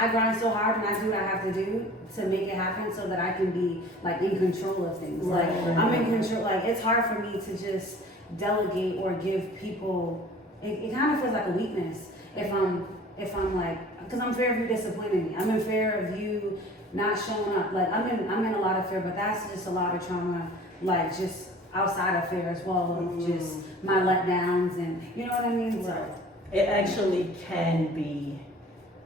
I grind so hard and I do what I have to do to make it happen so that I can be like in control of things. Like I'm in control. Like it's hard for me to just delegate or give people. It kind of feels like a weakness if I'm like, because I'm fear of you disappointing me. I'm in fear of you not showing up. Like I'm in a lot of fear, but that's just a lot of trauma. Like just outside of fear as well, of just my letdowns and you know what I mean. So it actually can be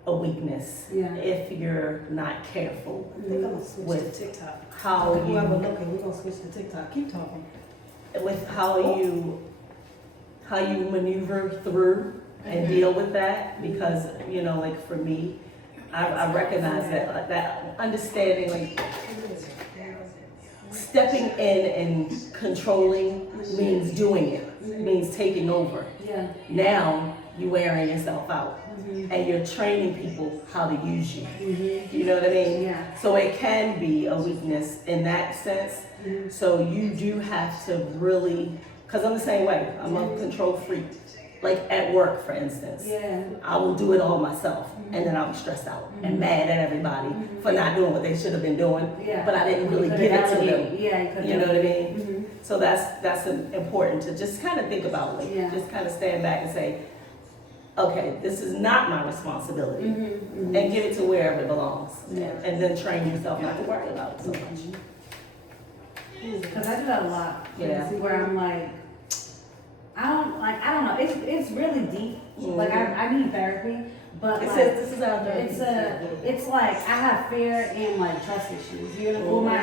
a weakness if you're not careful We're gonna switch with to TikTok. how Whoever you looking, we're gonna switch to TikTok. Keep talking. with how you maneuver through and deal with that, because you know, like for me, I recognize that that understanding, like stepping in and controlling means doing it, means taking over. yeah. Now you're wearing yourself out and you're training people how to use you. You know what I mean? Yeah. So it can be a weakness in that sense. So you do have to really, because I'm the same way. I'm a control freak. Like at work, for instance, Yeah. I will do it all myself, and then I'll be stressed out and mad at everybody for not doing what they should have been doing. Yeah. But I didn't really You give it to could've them. Yeah, you could. You know what I mean? So that's important to just kind of think about. Like, Yeah. just kind of stand back and say, okay, this is not my responsibility, and give it to wherever it belongs, Yeah. and then train yourself not to worry about it so much. Because I do that a lot. Yeah. Where I'm like, I don't know. It's really deep. Like I need therapy, but It like, says this is out there. it's like I have fear and like trust issues. You know, well, my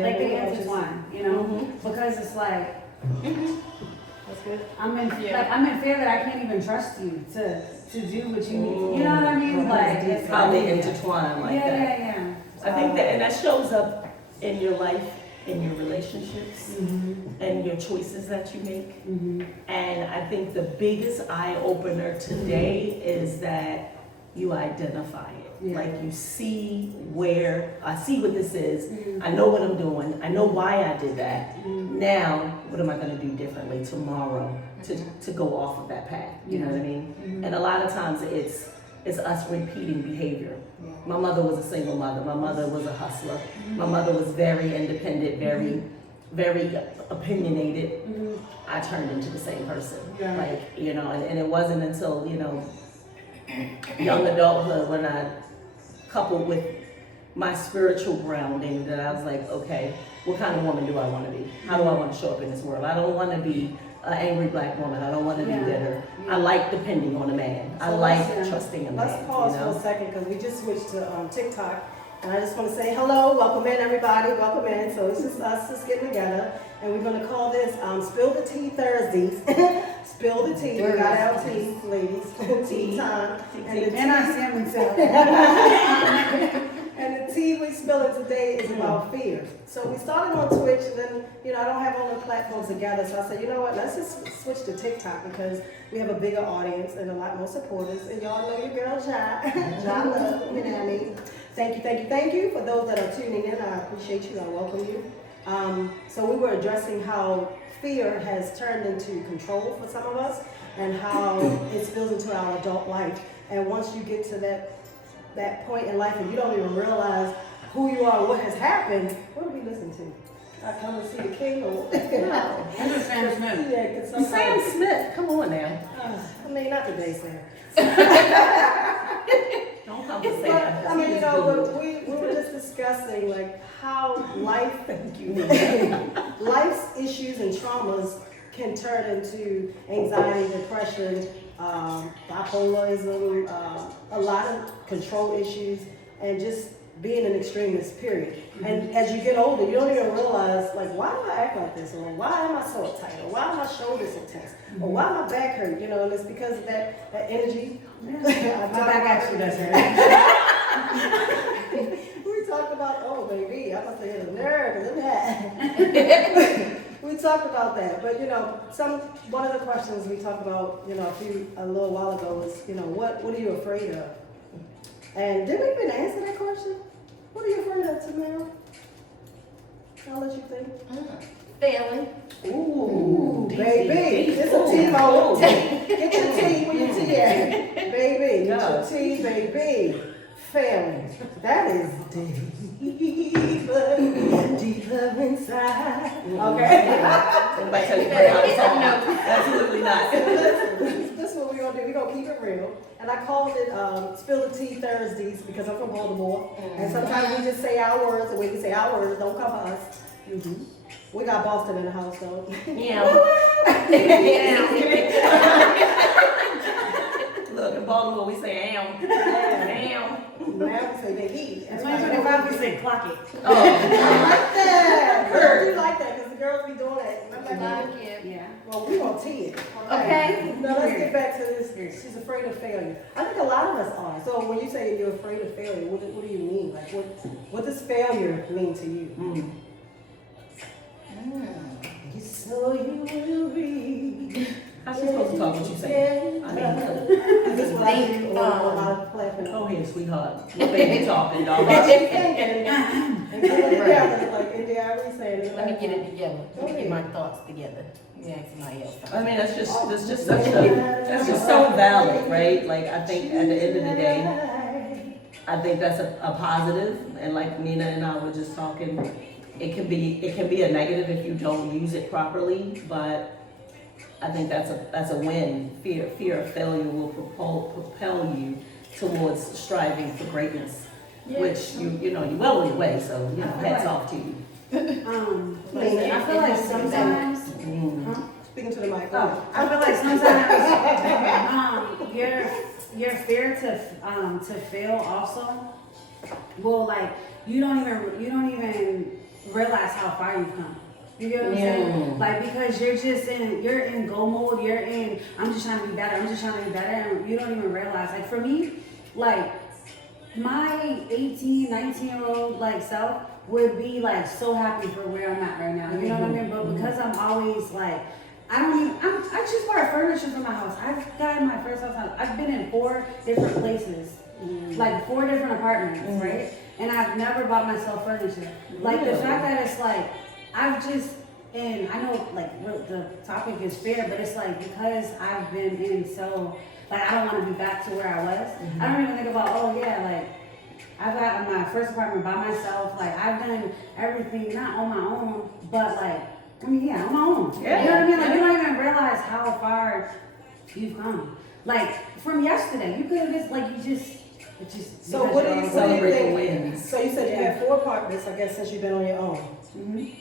like they intertwine. You know, because it's like That's good. I'm in fear that I can't even trust you to do what you need. You know what I mean? Like it's How they like, intertwine like yeah, that. yeah. I think that, and that shows up in your life, in your relationships, and your choices that you make. And I think the biggest eye opener today is that you identify it. Yeah. Like you see where, I see what this is, I know what I'm doing, I know why I did that. Now, what am I gonna do differently tomorrow to go off of that path? You know what I mean? And a lot of times it's us repeating behavior. My mother was a single mother. My mother was a hustler. My mother was very independent, very opinionated. I turned into the same person. Yeah. Like, you know, and it wasn't until, you know, young adulthood when I coupled with my spiritual grounding that I was like, okay, what kind of woman do I want to be? How do I want to show up in this world? I don't want to be an angry black woman. I don't want to be bitter. I like depending on a man. I like trusting a man. Let's pause you know? for a second because we just switched to TikTok. And I just want to say hello, welcome in everybody, welcome in. So it's just us just getting together. And we're going to call this Spill the Tea Thursdays. Spill the tea. We got our tea, ladies. Tea time. And our salmon salad. And the tea we spilling today is about fear. So we started on Twitch, and then, you know, I don't have all the platforms together. So I said, you know what, let's just switch to TikTok because we have a bigger audience and a lot more supporters. And y'all know your girl, Ja. Ja Love, you know what I mean? Thank you for those that are tuning in. I appreciate you. I welcome you. So we were addressing how fear has turned into control for some of us and how it spills into our adult life. And once you get to that point in life and you don't even realize who you are, what has happened, what are we listening to? I come to see the king or No. I'm just Sam Smith. Yeah, 'cause sometimes, Sam Smith, come on now. I mean, not today, Sam. Don't come to say But, that. I mean, you know, but we were just discussing like how life's issues and traumas can turn into anxiety, depression, bipolarism, a lot of control issues, and just being an extremist, period. And as you get older, you don't even realize, like, why do I act like this? Or why am I so uptight? Or why are my shoulders so tense? Or why my back hurt? You know, and it's because of that energy. My back actually does hurt. We talked about, oh baby, I must have hit a nerve, look at that. We talked about that, but you know, one of the questions we talked about, you know, a little while ago was, you know, what are you afraid of? And did we even answer that question? What are you afraid of, Tamara? I'll let you think. Failing. Ooh, deep, baby, deep, it's deep. a tea moment. Get your tea, where your tea at? Baby, get No. your tea, baby. Failing. That is deeper inside. Okay. Anybody tell you to play out the song? Absolutely not. This is what we're gonna do. We're gonna keep it real. And I called it Spill the Tea Thursdays because I'm from Baltimore. And sometimes we just say our words, and we can say our words, don't cover us. We got Boston in the house though. Yeah. Look, in Baltimore we say am. Am. Now we say they eat. In 2025, we say clock it. Oh. I like that. I do like that because the girls be doing that. And I'm like, Yeah. well, we gonna tea it. Okay. Now let's get back to this. She's afraid of failure. I think a lot of us are. So when you say you're afraid of failure, what do you mean? Like what does failure mean to you? So you will read. How's she supposed to talk what you say? I mean, This is what I do on a lot of platforms. go ahead, sweetheart. Your baby talking, dog. While she's thinking, and put it together, like India Irie saying. Let me get it together. Let me get my thoughts together. You ask somebody else. I mean, that's just such a, that's just so valid, right? Like, I think at the end of the day, I think that's a positive, and like Nina and I were just talking, it can be a negative if you don't use it properly, but I think that's a win. Fear of failure will propel you towards striving for greatness, which you're well on your way. So hats off to you. I feel like sometimes. Speaking to the mic. Oh, I feel like sometimes your fear to fail also will like you don't even realize how far you've come. You get what I'm saying? Like because you're in go mode, I'm just trying to be better, and you don't even realize. Like for me, like my 18, 19-year-old like self would be like so happy for where I'm at right now. You know what I mean? But because I'm always like I just bought furniture for my house. I've gotten my first house. I've been in 4 different places, like 4 different apartments, right? And I've never bought myself furniture. Like the fact that it's like, and I know like the topic is fair, but it's like because I've been in so, like I don't want to be back to where I was. I don't even think about, like I got my first apartment by myself. Like I've done everything, not on my own, but like, on my own. Yeah. You know what I mean? Like you don't even realize how far you've come. Like from yesterday, you could have just So what do you Celebrate the think? wins. So you said you had 4 apartments, I guess, since you've been on your own.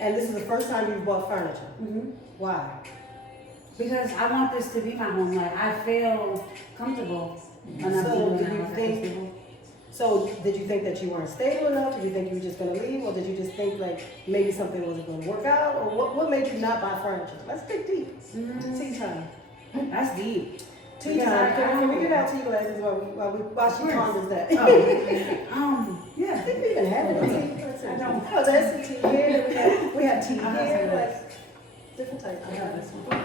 And this is the first time you've bought furniture. Why? Because I want this to be my home. Like I feel comfortable enough So to did you think? So did you think that you weren't stable enough? Did you think you were just going to leave, or did you just think like maybe something wasn't going to work out, or what made you not buy furniture? Let's dig deep. Tea time. That's deep. Tea time. Can we get out tea glasses while she ponders that? Yeah. I think we even have it. I don't. Oh, that's the tea here. We have tea here. Like different types. I have this one.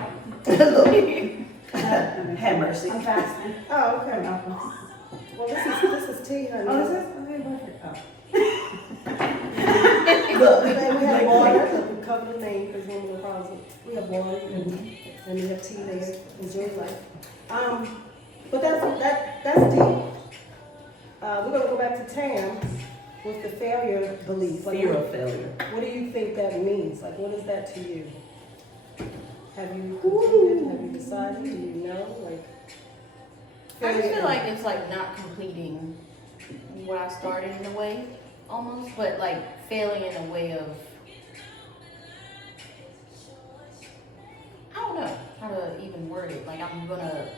Have mercy. I'm fasting. Oh, okay. Well, this is tea, honey. Oh, is this? Okay, perfect. Oh. Look, and we have water. We cover the name because one of the problems. We have water and we have tea there. Enjoy life. But that's deep. We're gonna go back to Tam with the failure belief. Like, Fear of failure. what do you think that means? Like, what is that to you? Have you concluded? Have you decided? Do you know? Like, I just feel like it's like not completing what I started in a way, almost, but like failing in a way of, I don't know how to even word it. Like I'm gonna,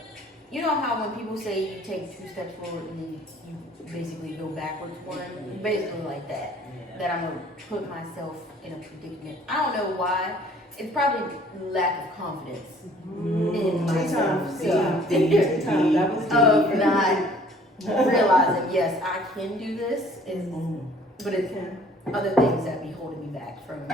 you know how when people say you take 2 steps forward and then you basically go backwards 1? Basically like that. That I'm gonna put myself in a predicament. I don't know why. It's probably lack of confidence in myself. Tea time. That was Of not realizing, yes, I can do this, but it's other things that be holding me back from.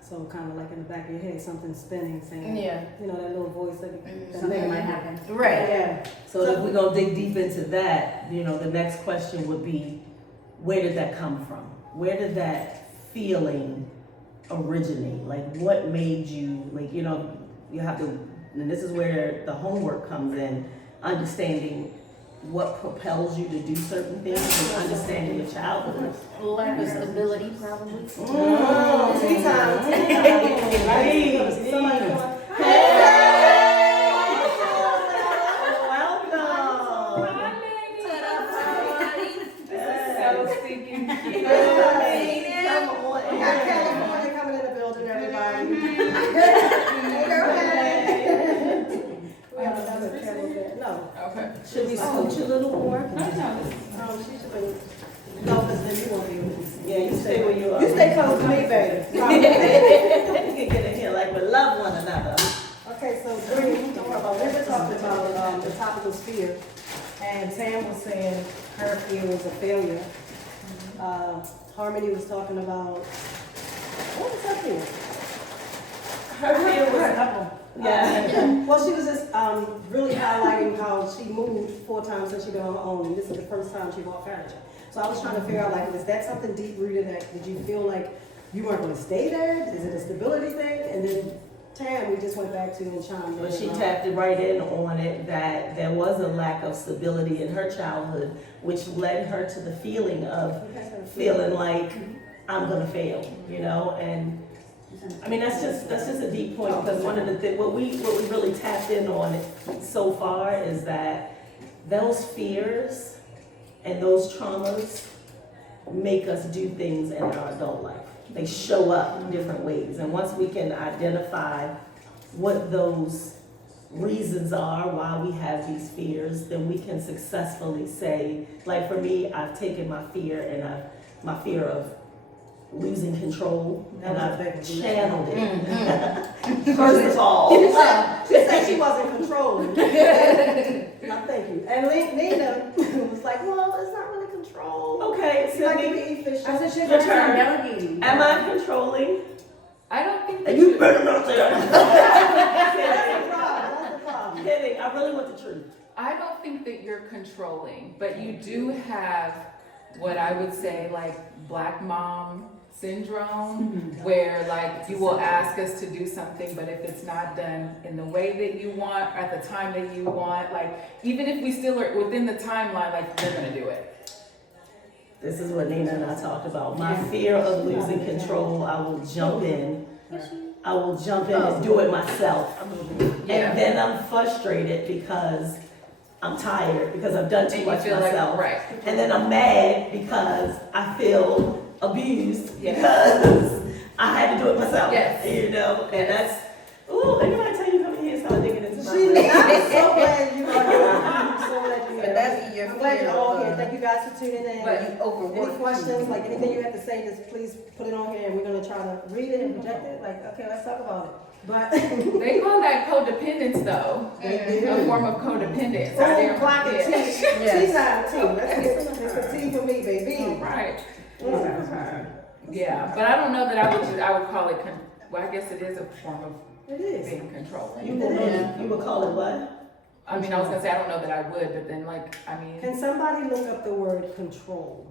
So kind of like in the back of your head, something spinning, saying, Yeah. you know, that little voice that Something might happen. Right. Yeah. So if we're gonna dig deep into that, the next question would be, where did that come from? Where did that feeling originate? Like what made you, like, you have to, and this is where the homework comes in, understanding what propels you to do certain things and understanding your childhood. Lack of stability, probably. Tea time. Tea time. Right. Somebody come on. We got California coming in the building, everybody. Hey, girl, hey. We have another California. No. Okay. Should we scooch a little more? She should be. No, because then you won't be able to see. Yeah, you stay where you are. You stay close to me, baby. You can get in here like we love one another. Okay, so Bree, we've been talking about the topic of fear, and Tam was saying her fear was a failure. Harmony was talking about, what was her fear? Her fear was a couple. yeah. Well, she was just really highlighting how she moved 4 times since she got on her own, and this is the first time she bought furniture. So I was trying to figure out, like, is that something deep rooted that, did you feel like you weren't going to stay there? Is it a stability thing? And then Tam, we just went back to and chimed in. But she tapped it right in on it that there was a lack of stability in her childhood, which led her to the feeling of feeling like I'm gonna fail, you know. And I mean that's just a deep point, because one of the things what we really tapped in on it so far is that those fears and those traumas make us do things in our adult life. They show up in different ways. And once we can identify what those reasons are why we have these fears, then we can successfully say, like for me, I've taken my fear and my fear of losing control, and I've channeled it. First of all. She said she wasn't controlling. No, thank you. And Nina was like, well, it's not really control. Okay, She like to Sydney, be efficient. I said she's Your not turn. delegating. am I controlling? I don't think that And you better not say That's that. the problem. That's the problem. Kidding, I really want the truth. I don't think that you're controlling, but you do have what I would say like black mom syndrome, where like you will ask us to do something, but if it's not done in the way that you want, at the time that you want, like even if we still are within the timeline, like you're gonna do it. This is what Nina and I talked about. My fear of losing control, I will jump in. I will jump in and do it myself. Yeah. And then I'm frustrated because I'm tired, because I've done too And you much feel like, myself. right. And then I'm mad because I feel abused Yes. because I had to do it myself. Yes. You know, and that's, ooh, every time you come in here and start digging into my I'm brain. so glad you are here. I'm so glad you're But here. that's your I'm glad fear you're all of, here. Thank you guys for tuning in. But you Any overwork. questions, like anything you have to say, just please put it on here and we're gonna try to read it and project it. Like, okay, let's talk about it. But They call that codependence though, a form of codependence. I oh, didn't- clock and tea. yeah. Tea time, tea. That's a tea for me, baby. Right. Mm. Yeah, but I don't know that I would call it, well, I guess it is a form of It is. being controlling. You would call it what? I mean, I was gonna say, I don't know that I would, but then like, I mean, Can somebody look up the word control?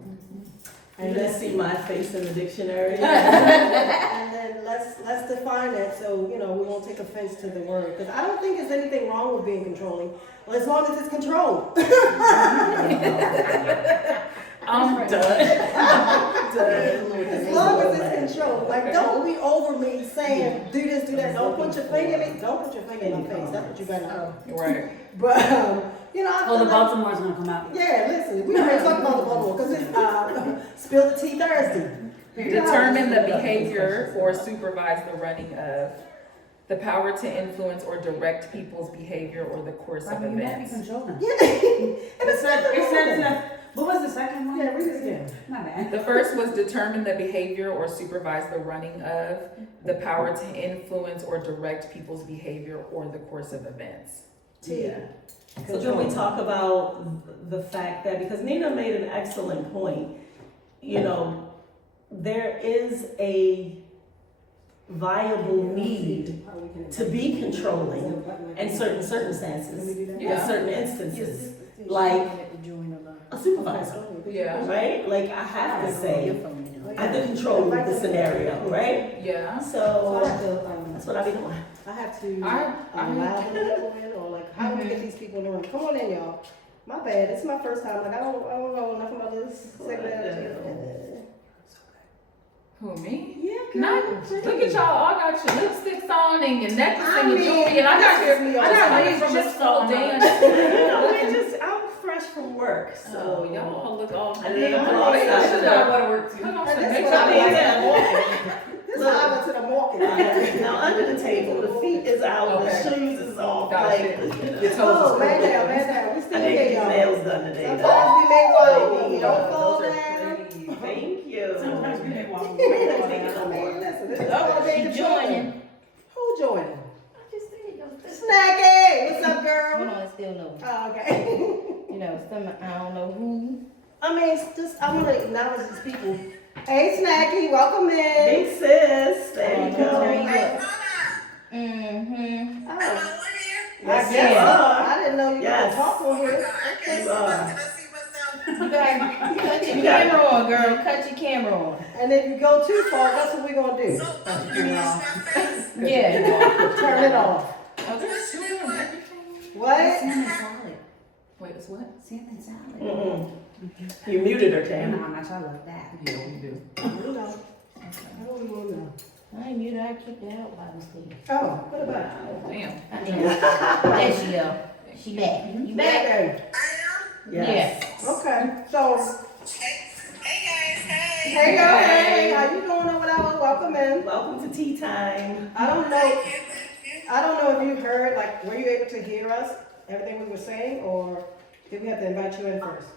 And let's see my face in the dictionary. And then let's define it so, you know, we won't take offense to the word. Because I don't think there's anything wrong with being controlling, well, as long as it's controlled. I'm done. As long as it's controlled. Like, don't be over me saying, do this, do that. Don't put your finger in me. Don't put your finger in my face. That's what you better do. Right. But, you know, I Well, feel the like, Baltimore's gonna come out. yeah, listen, we already talked about the Baltimore because it's Spill the Tea Thursday. Determine the behavior or supervise the running of, the power to influence or direct people's behavior or the course I of mean, you might be events. controlling. Yeah. And it's not It says, what was the second one? Yeah, read it again. My bad. The first was determine the behavior or supervise the running of, the power to influence or direct people's behavior or the course of events. Yeah. So can we talk about the fact that, because Nina made an excellent point, you know, there is a viable need to be controlling in certain circumstances, in Yeah. certain instances, like a supervisor, Yeah. right? Like I have to say, I have to control the scenario, right? Yeah. So I have So to, that's what I be doing. I have to I- allow the people in, or like, how do we get these people in the room? Come on in, y'all. My bad. This is my first time. Like I don't know enough about this segment. Who, me? Yeah, Not, girl. look at y'all all got your lipsticks on and your necklace I and your mean, jewelry, and I got this is your, me I all got the ready time. from a Just full so day. I'm fresh from work, So so y'all look all. I mean, Maybe I'm I should excited. have to work too. Put on And some this is makeup. what I went to Yeah. the market. This is what I went to the market. now under the table, the feet is out, Okay. the shoes is off. Gotcha. Like, Your toes Oh, is man cool. down, man down. We I still didn't here, get y'all. nails done today. Sometimes we may walk. Baby, Don't fall those are down. pretty. Thank you. Sometimes we may walk. Man, listen, this is all Oh, day she to joining. Who joining? I just said it was Snacky! What's up, Hold girl? on, it's still no. Oh, okay. You know, some I don't know who. I mean, it's just, I want to acknowledge these people. Hey, Snacky, welcome in. Big sis, there you Turn go. you up. Mm-hmm. Oh, Yes, I guess you so. are. I didn't know you Yes. could talk on here. You are. You gotta cut your camera on, girl. Cut your camera on. And if you go too far, that's what we're going to do. Yeah. Turn it off. What? Salmon salad. Wait, it's what? Salmon salad. Mm-mm. You muted her, You know Tam. how much I love that. Yeah, we do. I don't know. I don't even know. I ain't muted. I kicked her out by mistake. Oh, what about it? Damn. I did. There she go. She back. You back? Okay. Yes. Okay. So, hey, girl, hey. How you doing over there? Welcome in. Welcome to tea time. I don't know if you heard, like, were you able to hear us, everything we were saying, or did we have to invite you in first?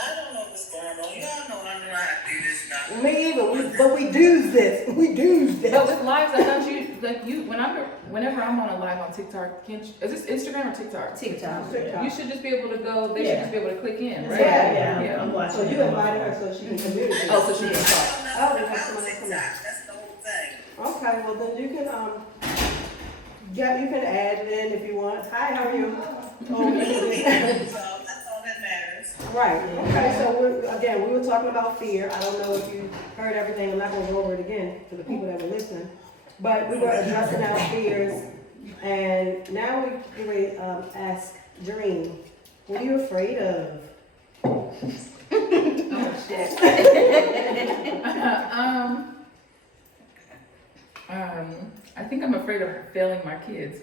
I don't know what's going on. Y'all know I know how to do this now. Me either, but we do this. We do But this. with lives, I thought you, whenever I'm on a live on TikTok, can't you, is this Instagram or TikTok? TikTok. You should just be able to go, they should Yeah. just be able to click in, right? Yeah. I'm watching. So you invited her so she can communicate. Oh, so she can talk. Oh, we got someone else coming. That's the whole thing. Okay, well then you can, yeah, you can add it in if you want. Hi, how are you? Oh, That's all that matters. right, okay, so we were talking about fear. I don't know if you heard everything. I'm not gonna go over it again for the people that were listening. But we were addressing our fears, and now we ask Dream, what are you afraid of? Oh, shit. I think I'm afraid of failing my kids.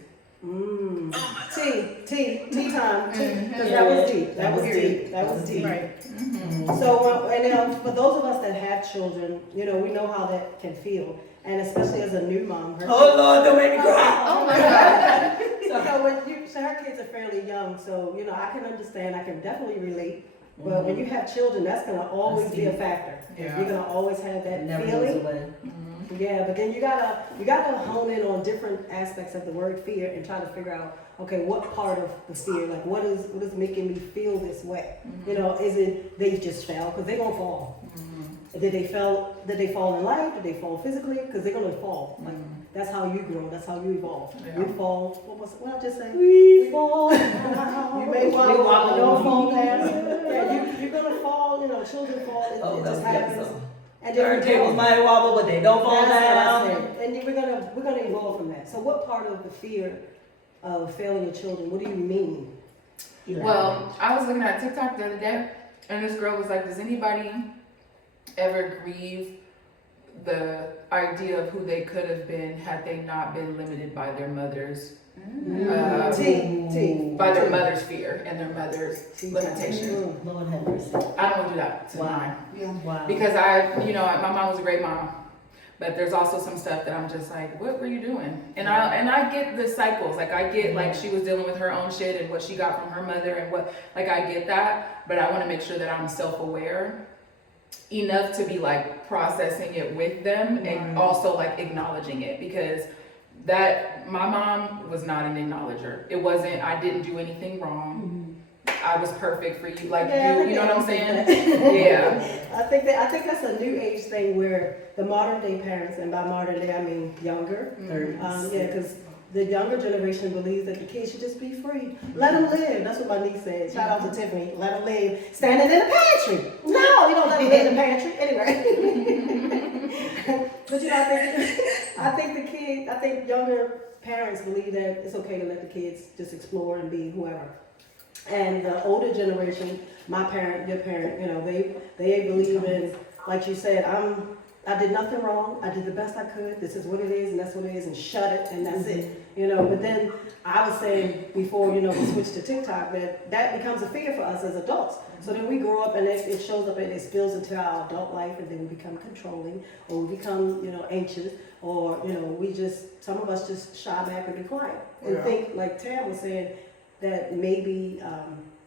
Tea time, because that was deep, that was deep. Right. So, and for those of us that have children, you know, we know how that can feel, and especially as a new mom. Oh Lord, don't make me cry. Oh my God. So her kids are fairly young, so, you know, I can understand, I can definitely relate. But when you have children, that's gonna always be a factor. Yeah. You're gonna always have that Never feeling. goes away. Yeah, but then you gotta hone in on different aspects of the word fear and try to figure out, okay, what part of the fear, like what is making me feel this way? You know, is it they just fell? Because they're gonna fall. Did they fall in life? Did they fall physically? Because they're gonna fall. Like that's how you grow. That's how you evolve. Yeah. You fall. What I just say? We fall. You may wobble, but don't fall down. Yeah, you're gonna fall. You know, children fall. It just happens. And then we Turntables might wobble, but they don't fall That's what I down. said. And we're gonna evolve from that. So what part of the fear of failing your children, what do you mean? Well, I was looking at TikTok the other day, and this girl was like, does anybody ever grieve the idea of who they could have been had they not been limited by their mother's by their mother's fear and their mother's limitations? Lord have mercy. I don't want to do that to mine. Wow. Because my mom was a great mom, but there's also some stuff that I'm just like, what were you doing? And I get the cycles, like I get like she was dealing with her own shit and what she got from her mother and what, like I get that, but I want to make sure that I'm self-aware enough to be like processing it with them and also like acknowledging it, because that my mom was not an acknowledger. It wasn't, I didn't do anything wrong. I was perfect for you, like you know what I'm saying? Yeah. I think that's a new age thing where the modern day parents, and by modern day I mean younger, yeah, because the younger generation believes that the kids should just be free. Let them live. That's what my niece said. Shout out to Tiffany. Let them live. Standing in the pantry. No, you don't let them live in the pantry. Anyway. But you know, I think younger parents believe that it's okay to let the kids just explore and be whoever. And the older generation, my parent, your parent, you know, they believe in, like you said, I did nothing wrong. I did the best I could. This is what it is, and that's what it is, and shut it, and that's it. You know, but then I was saying before, you know, we switched to TikTok, that becomes a fear for us as adults. So then we grow up and it shows up and it spills into our adult life, and then we become controlling, or we become, you know, anxious, or, you know, some of us just shy back and be quiet. And think, like Tam was saying, that maybe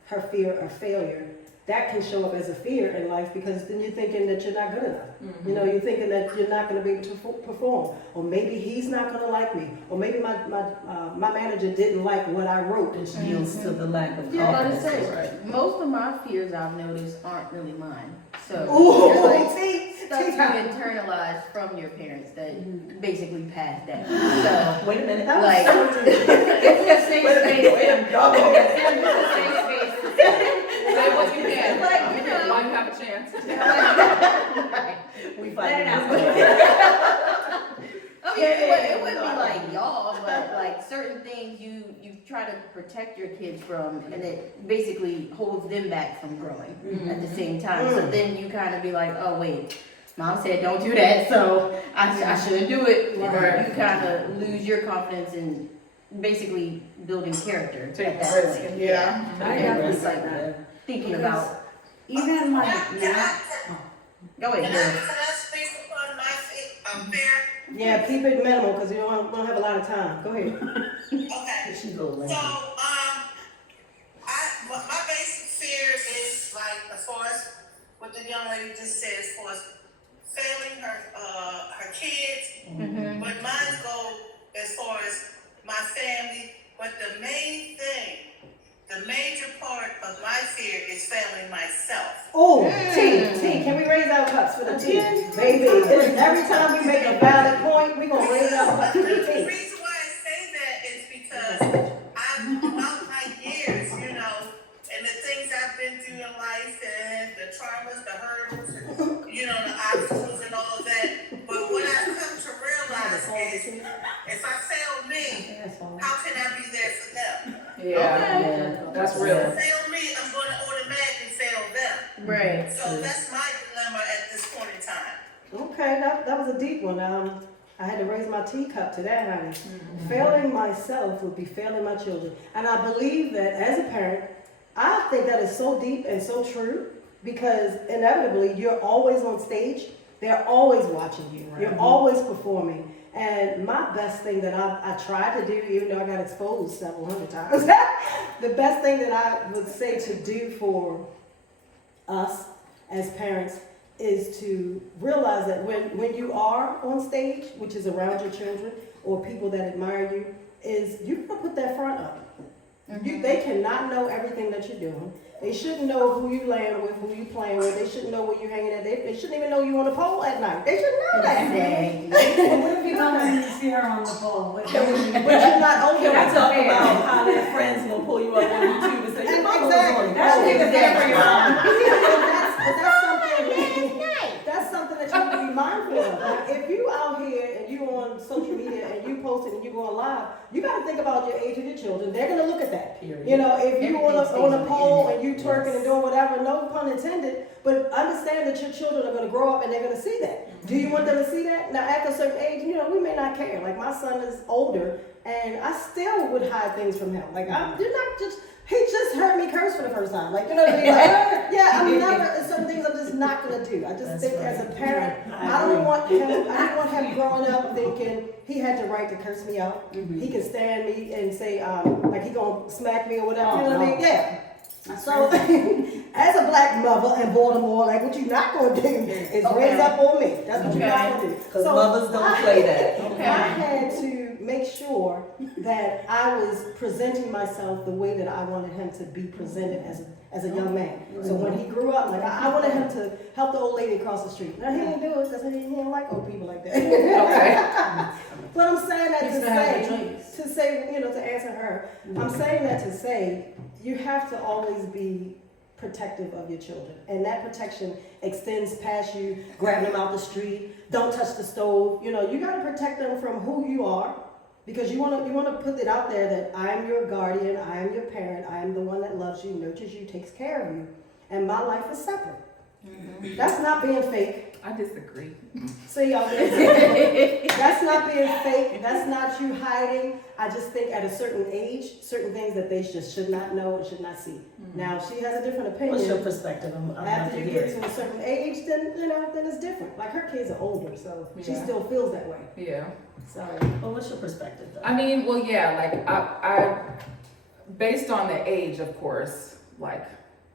her fear of failure, that can show up as a fear in life, because then you're thinking that you're not good enough. You know, you're thinking that you're not going to be able to perform, or maybe he's not going to like me, or maybe my manager didn't like what I wrote. Which yields to the lack of Yeah, but confidence. it says most of my fears I've noticed aren't really mine. So Ooh, they're like see, stuff you internalize from your parents that basically passed down. So Wait a minute. like It's a safe space. Y'all go. It's a safe space. Say what you can, Like, I'm you here know. while you have a chance. We Let fight it out. I mean, it wouldn't be like y'all, but like certain things you try to protect your kids from, and it basically holds them back from growing at the same time. So then you kind of be like, oh wait, mom said don't do that, so I shouldn't do it. Right. You kind of lose your confidence in basically building character Take at that risk, point. yeah. I definitely like that. Thinking Because about even like Can now, go ahead, I girl. speak upon my fear? Yeah, keep it minimal, because we don't have a lot of time. Go ahead. Okay. She's a little So, lame. my basic fear is like as far as what the young lady just said, as far as failing her kids. Mm-hmm. But mine go as far as my family. But the main thing, the major part of my fear is failing myself. Oh, T, can we raise our cups for the T? Baby, every time we make a valid point, we're going to raise our cups for the The T. reason why I say that is because throughout my years, you know, and the things I've been through in life, and the traumas, the hurdles, and, you know, the obstacles and all of that. But what I've come to realize is, if I fail me, how can I be there for them? Yeah, Yeah. that's real. Fail me, I'm going to automatically fail them. Right. So that's my dilemma at this point in time. Okay, that was a deep one. I had to raise my teacup to that, honey. Failing myself would be failing my children. And I believe that as a parent, I think that is so deep and so true, because inevitably you're always on stage. They're always watching you. You're always performing. And my best thing that I tried to do, even though I got exposed several hundred times, the best thing that I would say to do for us as parents is to realize that when you are on stage, which is around your children or people that admire you, is you gotta put that front up. They cannot know everything that you're doing. They shouldn't know who you laying with, who you playing with. They shouldn't know where you're hanging at. They shouldn't even know you on a pole at night. They shouldn't know that. Exactly. what if you come in and you see her on the pole? What But you're not Can okay. we talk about how their friends will pull you up on YouTube and say, your mama was on it? That should be the thing for y'all. That's something that you have to be mindful of. Now, if you out here and you on social media and you posting and you going live, you got to think about your age of your children. They're gonna look at that. Period. You know, if you on Everything a stays pole on the and you twerking and doing whatever, no pun intended, but understand that your children are gonna grow up and they're gonna see that. Do you want them to see that? Now, at a certain age, you know, we may not care. Like my son is older, and I still would hide things from him. Like you're not just. He just heard me curse for the first time. Like, you know what I mean? Like, yeah, I'm never, certain things I'm just not gonna do. I just That's think right. as a parent, I I don't agree. want him growing up thinking he had the right to curse me out. He can stand me and say, like he gonna smack me or whatever. You know what I mean? Yeah. So, as a black mother in Baltimore, like what you not gonna do is raise up on me. That's what you're not gonna do. Because mothers don't play that. I had to make sure that I was presenting myself the way that I wanted him to be presented as a young man. So when he grew up, like I wanted him to help the old lady across the street. Now he didn't do it because he didn't like old people like that. Okay. But I'm saying that He's gonna have the to say, you know, to answer her, I'm saying that to say you have to always be protective of your children. And that protection extends past you grabbing them out the street, don't touch the stove. You know, you got to protect them from who you are, Because you wanna put it out there that I am your guardian, I am your parent, I am the one that loves you, nurtures you, takes care of you, and my life is separate. That's not being fake. I disagree. See, y'all, that's not being fake. That's not you hiding. I just think at a certain age, certain things that they just should not know and should not see. Now, if she has a different What's your opinion. perspective? I'm about After to you hear get it. to a certain age, then then it's different. Like her kids are older, so she Yeah. still feels that way. Yeah. So Well, what's your perspective though? I mean, well, yeah, like I based on the age, of course, like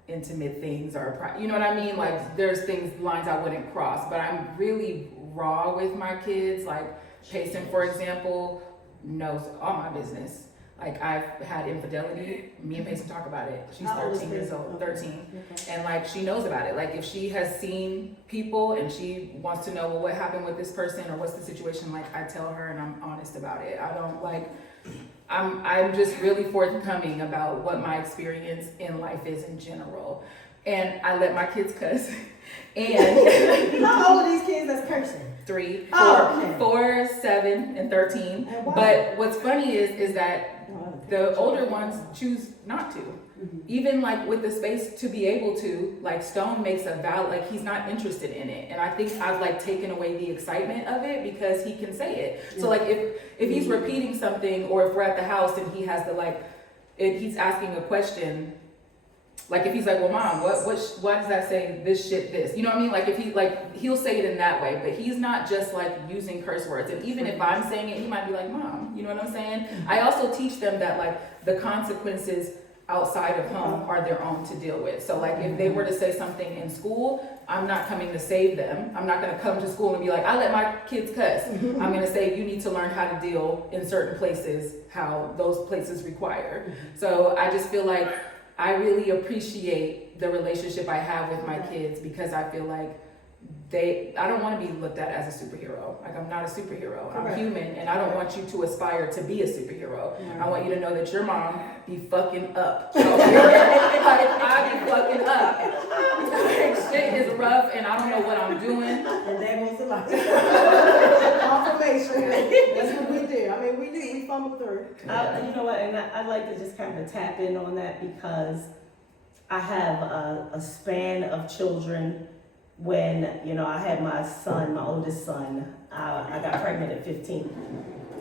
intimate things are, you know what I mean? Like there's lines I wouldn't cross, but I'm really raw with my kids. Like Payson, for example, knows all my business. Like I've had infidelity. Me and Payson talk about it. She's How old is 13 years Payson? old, Okay. 13. okay. And like she knows about it. Like if she has seen people and she wants to know, well, what happened with this person or what's the situation, like I tell her and I'm honest about it. I don't like, I'm just really forthcoming about what my experience in life is in general. And I let my kids cuss. And How old are these kids that's cursing? 3, 4, Oh, okay. 4, 7, and 13. And why? But what's funny is that Oh, the older ones choose not to. Even like with the space to be able to, like Stone makes a vow, like he's not interested in it. And I think I've like taken away the excitement of it because he can say it. So like if he's repeating something or if we're at the house and he has the like, if he's asking a question, like if he's like, well mom, why does that say this shit this? You know what I mean? Like if he like, he'll say it in that way, but he's not just like using curse words. And even if I'm saying it, he might be like, mom, you know what I'm saying? I also teach them that like the consequences outside of home are their own to deal with. So like if they were to say something in school, I'm not coming to save them. I'm not gonna come to school and be like, I let my kids cuss. I'm gonna say you need to learn how to deal in certain places, how those places require. So I just feel like I really appreciate the relationship I have with my kids because I feel like I don't want to be looked at as a superhero. Like I'm not a superhero. I'm Correct. human and I don't want you to aspire to be a superhero. I want you to know that your mom be fucking up. Like I be fucking up. Like, shit is rough and I don't know what I'm doing. And there goes the light. Confirmation. That's what we do. I mean, we fumble through. You know what, and I'd like to just kind of tap in on that because I have a span of children. When, you know, I had my son, my oldest son, I got pregnant at 15.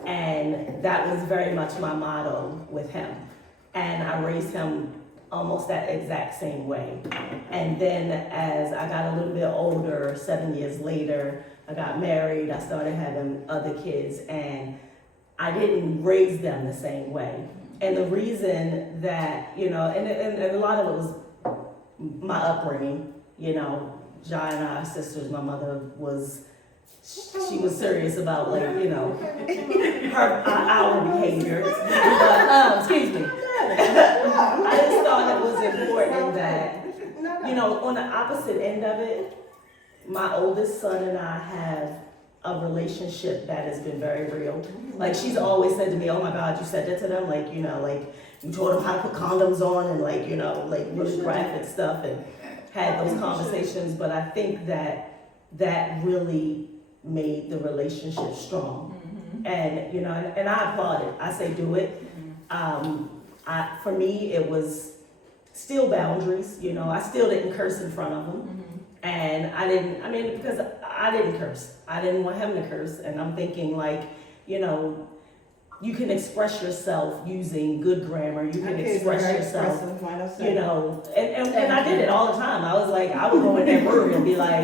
And that was very much my motto with him. And I raised him almost that exact same way. And then as I got a little bit older, 7 years later, I got married, I started having other kids, and I didn't raise them the same way. And the reason that, you know, and a lot of it was my upbringing, you know. Jai and I, sisters, my mother she was serious about, like, you know, our behavior. But, excuse me. I just thought it was important that, you know, on the opposite end of it, my oldest son and I have a relationship that has been very real. Like, she's always said to me, oh my God, you said that to them? Like, you know, like, you told them how to put condoms on and, like, you know, like really graphic stuff, and had those conversations. But I think that really made the relationship strong. And, you know, and I applaud it. I say do it. For me, it was still boundaries. You know, I still didn't curse in front of him. And because I didn't curse. I didn't want him to curse. And I'm thinking, like, you know, you can express yourself using good grammar. You can express yourself, you know, and I did it all the time. I was like, I would go in that room and be like,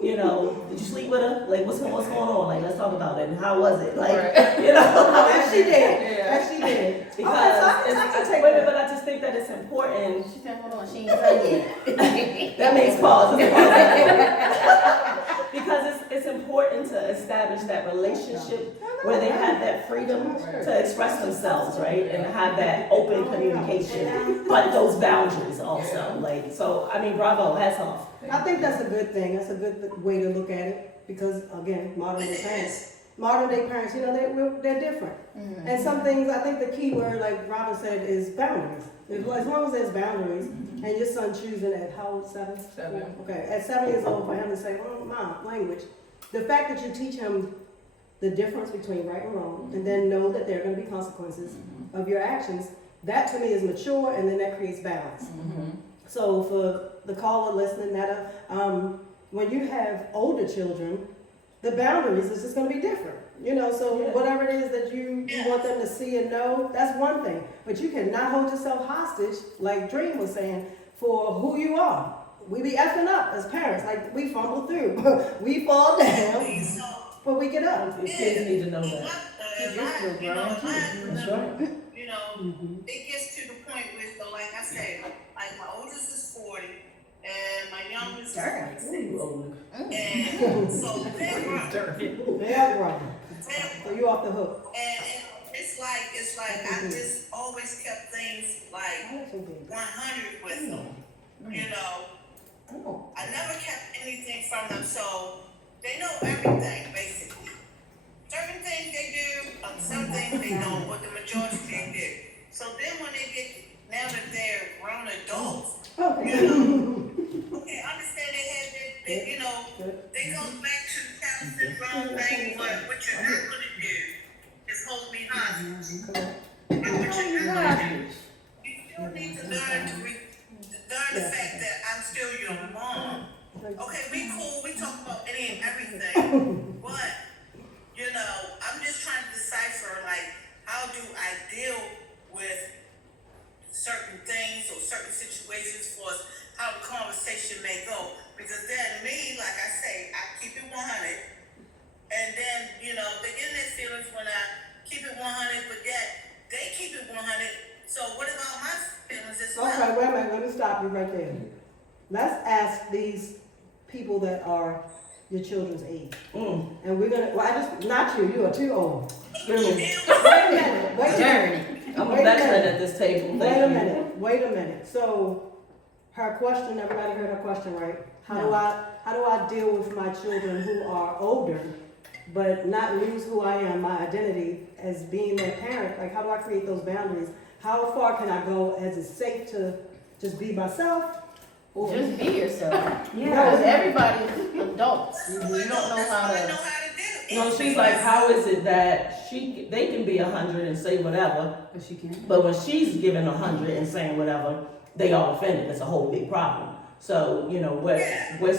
you know, did you sleep with her? Like, what's going on? Like, let's talk about it. And how was it? Like, you know. And she did. And she did. Because I can take but I just think that it's important. She said, hold on, she ain't done yet. That makes pause. Because it's important to establish that relationship where they have that freedom to express themselves, right? And have that open communication, but those boundaries also. Like, so, I mean, bravo, hats off. I think that's a good thing. That's a good way to look at it because, again, modern day parents, you know, they're different. And some things, I think the key word, like Robin said, is boundaries. As long as there's boundaries, and your son choosing at how old, 7? 7. Okay, at 7 years old for him to say, oh, mom, language. The fact that you teach him the difference between right and wrong, and then know that there are going to be consequences of your actions. That to me is mature, and then that creates balance. So for the caller listening, Netta, when you have older children, the boundaries is just going to be different. You know, so whatever it is that you want them to see and know, that's one thing. But you cannot hold yourself hostage, like Dream was saying, for who you are. We be effing up as parents, like we fumble through, we fall down, but we get up. Your kids need to know that. That's right. You know, it gets to the point with, so like I said, like my oldest is 40 and my youngest is 26. Ooh, And so they're grown. They're grown. So you off the hook. And it's like I just always kept things like 100 with them. You know, I never kept anything from them, so they know everything basically. Certain things they do, some things they don't, but the majority they do. So then when they get, now that they're grown adults, you know, okay, I understand they had that, you know, they go back to the Down syndrome thing, but what you're not gonna do is hold me hostage. And what you're not gonna do, you still need to learn learn the fact that I'm still your mom. Okay, we cool, we talk about any and everything, but, you know, I'm just trying to decipher, like, how do I deal with certain things or certain situations for us, how the conversation may go. Because then me, like I say, I keep it 100, and then, you know, they get in their feelings when I keep it 100, but yet they keep it 100, so what about my feelings as well? Okay, wait a minute, let me stop you right there. Let's ask these people that are your children's age. And we're gonna, well, I just, not you, you are too old. Wait a minute, wait a minute. I'm a Wait a veteran minute. at this table. Wait a minute. So her question, everybody heard her question, right? How do I deal with my children who are older, but not lose who I am, my identity as being their parent? Like, how do I create those boundaries? How far can I go as it's safe to just be myself? Or Just be yourself. No, Because everybody's adults. You don't know how I know to. how to do it. No, she's like, how is it that they can be 100 and say whatever, But she can't. but when she's giving 100 and saying whatever, they all offended. It's a whole big problem. So, you know, what's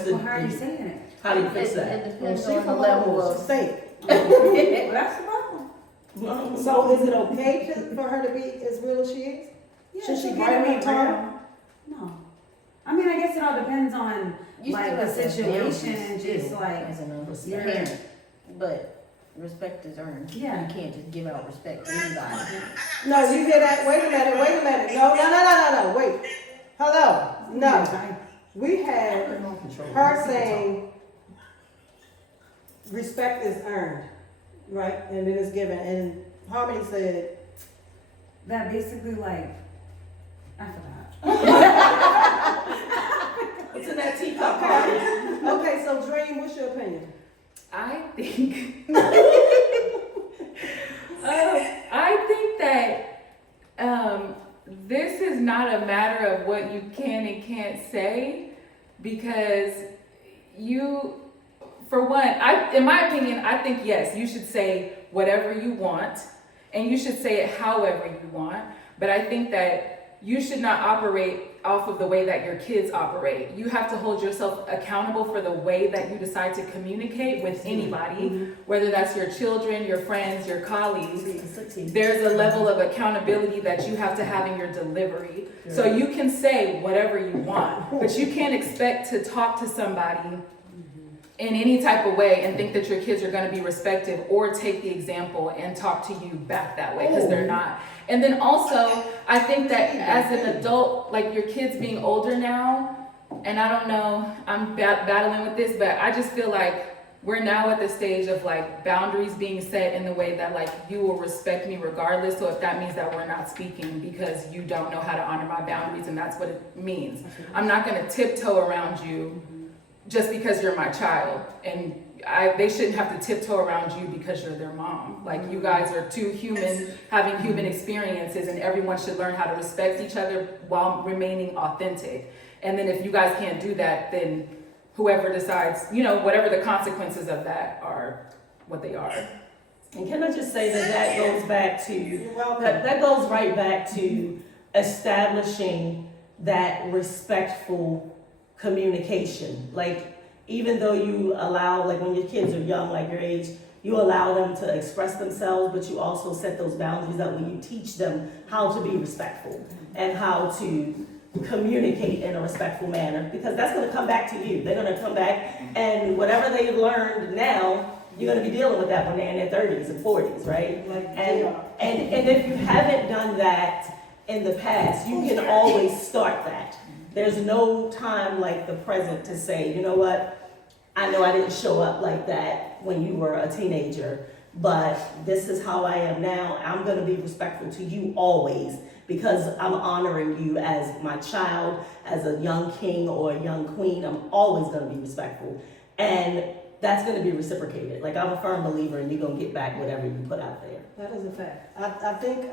the, Well, how are you saying it? how do you fix It that? depends she on the from level level of. safe. Well, that's the problem. So is it okay for her to be as real as she is? Yeah, Should she it's bite okay to her be tongue? real. No. I mean, I guess it all depends on You like still the have to have situation and boundaries just too, like as an your parent. But respect is earned. Yeah. You can't just give out respect to anybody. No, you hear that? Wait a minute. No, wait. Hello. No. We had her saying respect is earned, right? And it is given. And Harmony said, that basically like I forgot. What's in that teacup party? okay, so Dream, what's your opinion? I think I think that this is not a matter of what you can and can't say, because you, for one, in my opinion, I think yes, you should say whatever you want, and you should say it however you want. But I think that you should not operate off of the way that your kids operate. You have to hold yourself accountable for the way that you decide to communicate with anybody, whether that's your children, your friends, your colleagues. There's a level of accountability that you have to have in your delivery. So you can say whatever you want, but you can't expect to talk to somebody in any type of way and think that your kids are going to be respected or take the example and talk to you back that way, because they're not. And then also, I think that as an adult, like your kids being older now, and I don't know, I'm battling with this, but I just feel like we're now at the stage of like boundaries being set in the way that like you will respect me regardless. So if that means that we're not speaking because you don't know how to honor my boundaries, and that's what it means. I'm not going to tiptoe around you just because you're my child, and they shouldn't have to tiptoe around you because you're their mom. Like, you guys are two humans having human experiences, and everyone should learn how to respect each other while remaining authentic. And then if you guys can't do that, then whoever decides, you know, whatever the consequences of that are, what they are. And can I just say that goes back to, You're welcome. that goes right back to establishing that respectful communication. Like, even though you allow, like when your kids are young, like your age, you allow them to express themselves, but you also set those boundaries up when you teach them how to be respectful and how to communicate in a respectful manner, because that's going to come back to you. They're going to come back, and whatever they've learned now, you're going to be dealing with that when they're in their 30s and 40s, right? Like they are. And if you haven't done that in the past, you can always start that. There's no time like the present to say, you know what, I know I didn't show up like that when you were a teenager, but this is how I am now. I'm going to be respectful to you always, because I'm honoring you as my child, as a young king or a young queen. I'm always going to be respectful. And that's going to be reciprocated. Like, I'm a firm believer in you're going to get back whatever you put out there. That is a fact. I think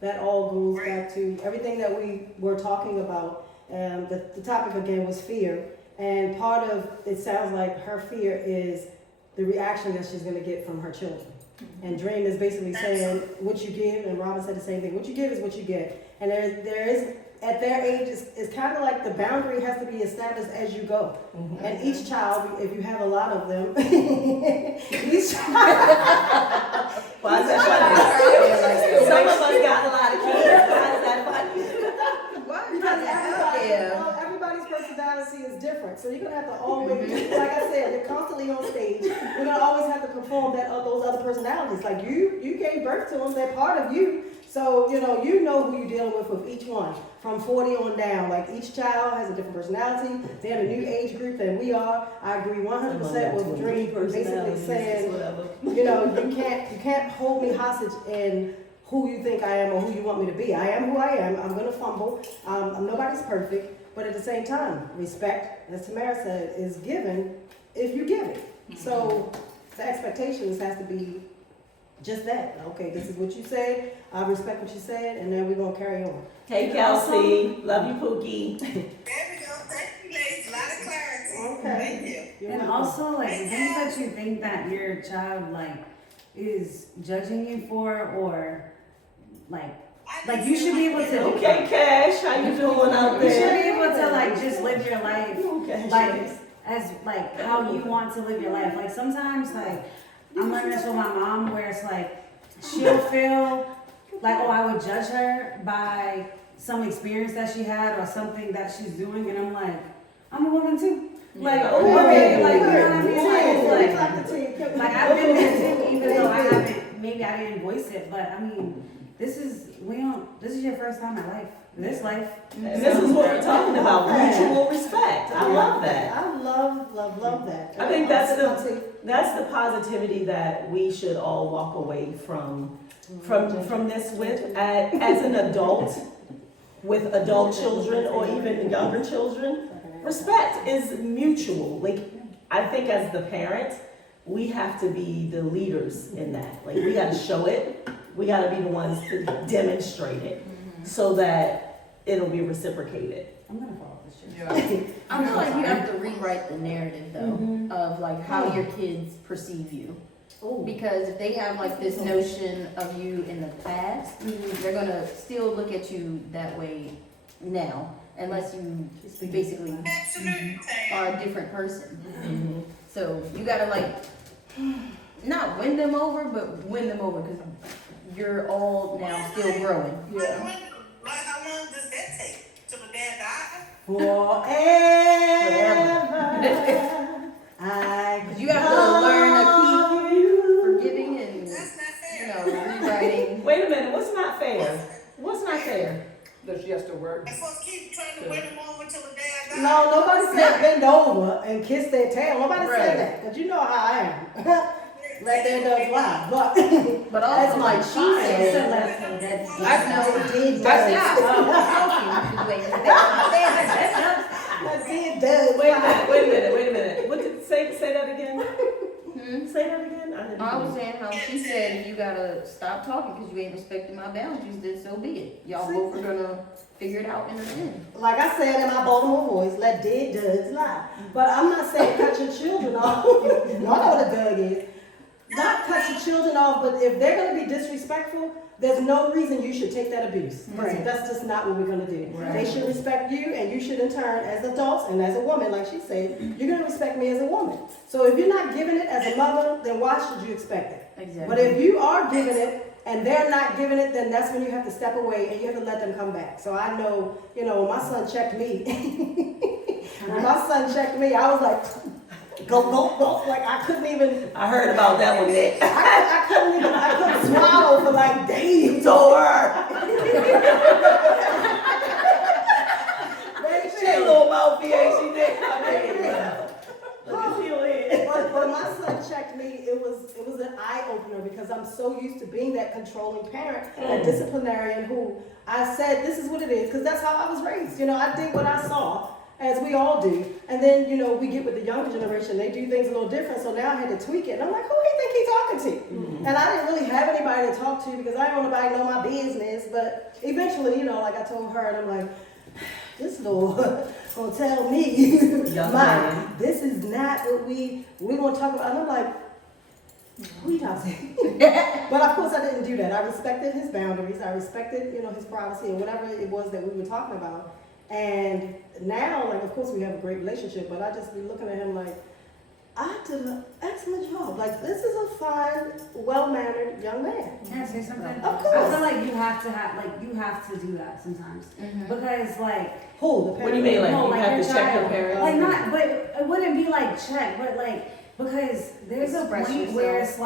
that all goes back to everything that we were talking about. The topic again was fear. And part of it sounds like her fear is the reaction that she's going to get from her children. And Dream is basically saying what you give, and Robin said the same thing. What you give is what you get. And there is, at their age, it's kind of like the boundary has to be established as you go. Mm-hmm. And each child, if you have a lot of them, each child, Why is that funny? Some of us got a lot of kids. Why is that funny? because everybody's personality is different. So you're gonna have to always, like I said, you're constantly on stage. You're gonna always have to perform those other personalities. Like you gave birth to them; they're part of you. So you know who you're dealing with each one, from 40 on down. Like each child has a different personality. They're in a new age group than we are. I agree 100% with Dream, basically saying, you know, you can't hold me hostage in who you think I am or who you want me to be. I am who I am. I'm gonna fumble. Nobody's perfect, but at the same time, respect, as Tamara said, is given if you give it. So the expectations has to be just that. Okay, this is what you said. I respect what you said, and then we're gonna carry on. Hey, Kelsey. Love you, Pookie. There we go. Thank you, ladies. A lot of clarity. Okay. Thank you. You're And welcome. also, like, things that you think that your child, like, is judging you for, or, like you should be able to, Okay, Cash. How you doing out you should there? be able to, like, just live your life, Okay. like, as, like, how you want to live your life. Like, sometimes, like, I'm learning this with my mom, where it's like, she'll feel like, oh, I would judge her by some experience that she had or something that she's doing, and I'm like, I'm a woman too. Like, okay, like, you know what I mean? Like I've been there too, even though I haven't, maybe I didn't voice it, but I mean, this is your first time in life. This life. And this is what we're talking about, mutual respect. I love that. I love that. I think that's the positivity that we should all walk away from this with as an adult with adult children or even younger children. Respect is mutual. Like, I think as the parent, we have to be the leaders in that. Like, we got to show it. We got to be the ones to demonstrate it so that it'll be reciprocated. I'm gonna follow this shit. Yeah. I feel like you have to rewrite the narrative though, of like how your kids perceive you. Because if they have like this notion of you in the past, they're gonna still look at you that way now, unless you basically Absolutely. are a different person. So you gotta like, not win them over, but win them over, because you're all now still growing. How long does that take? Till the dad dies? Forever. Because you have to learn to keep forgiving and, That's not you fair. know, rewriting. Wait a minute, what's not fair? What's not fair? That she has to work. And folks keep trying to win them over till the dad dies. No, nobody said bend over and kiss their tail. Nobody Right. said that. Because you know how I am. Let their dogs lie. But But That's also, my like she child. said, I know it did. that's does. not That did does. Wait a minute. What did say that again? Say that again? I was saying how she said you gotta stop talking because you ain't respecting my boundaries, then so be it. Y'all both are gonna figure it out in the end. Like I said in my Baltimore voice, let dead duds lie. But I'm not saying cut your children off. Y'all know what a dug is. not cut your children off, but if they're gonna be disrespectful, there's no reason you should take that abuse. Right. That's just not what we're gonna do. Right. They should respect you, and you should in turn, as adults and as a woman, like she said, you're gonna respect me as a woman. So if you're not giving it as a mother, then why should you expect it? Exactly. But if you are giving it and they're not giving it, then that's when you have to step away and you have to let them come back. So I know, when my son checked me, when my son checked me, I was like, go, go, go. Like I couldn't even, I heard about that one, Nick. I couldn't swallow for like days. You told her. Very She a true. little mouthful, ain't she, Nick? I mean, look at you in. But when my son checked me, it was an eye opener because I'm so used to being that controlling parent, that disciplinarian who I said this is what it is because that's how I was raised. I did what I saw, as we all do, and then we get with the younger generation, they do things a little different. So now I had to tweak it, and I'm like, who do you think he's talking to? And I didn't really have anybody to talk to because I don't want nobody to know my business. But eventually, like I told her, and I'm like, this Lord gonna tell me, Young Mom, man. this is not what we gonna talk about. And I'm like, who you talking to? But of course I didn't do that. I respected his boundaries. I respected, his privacy and whatever it was that we were talking about. And now, like, of course we have a great relationship, but I just be looking at him like, I did an excellent job. Like, this is a fine, well-mannered young man. Can I say something? Of course. I feel like you have to do that sometimes. Because Who? The What do you mean, like, No, you like have your to check your child. parents? Like not, but it wouldn't be like check, but because there's Express a point yourself. where it's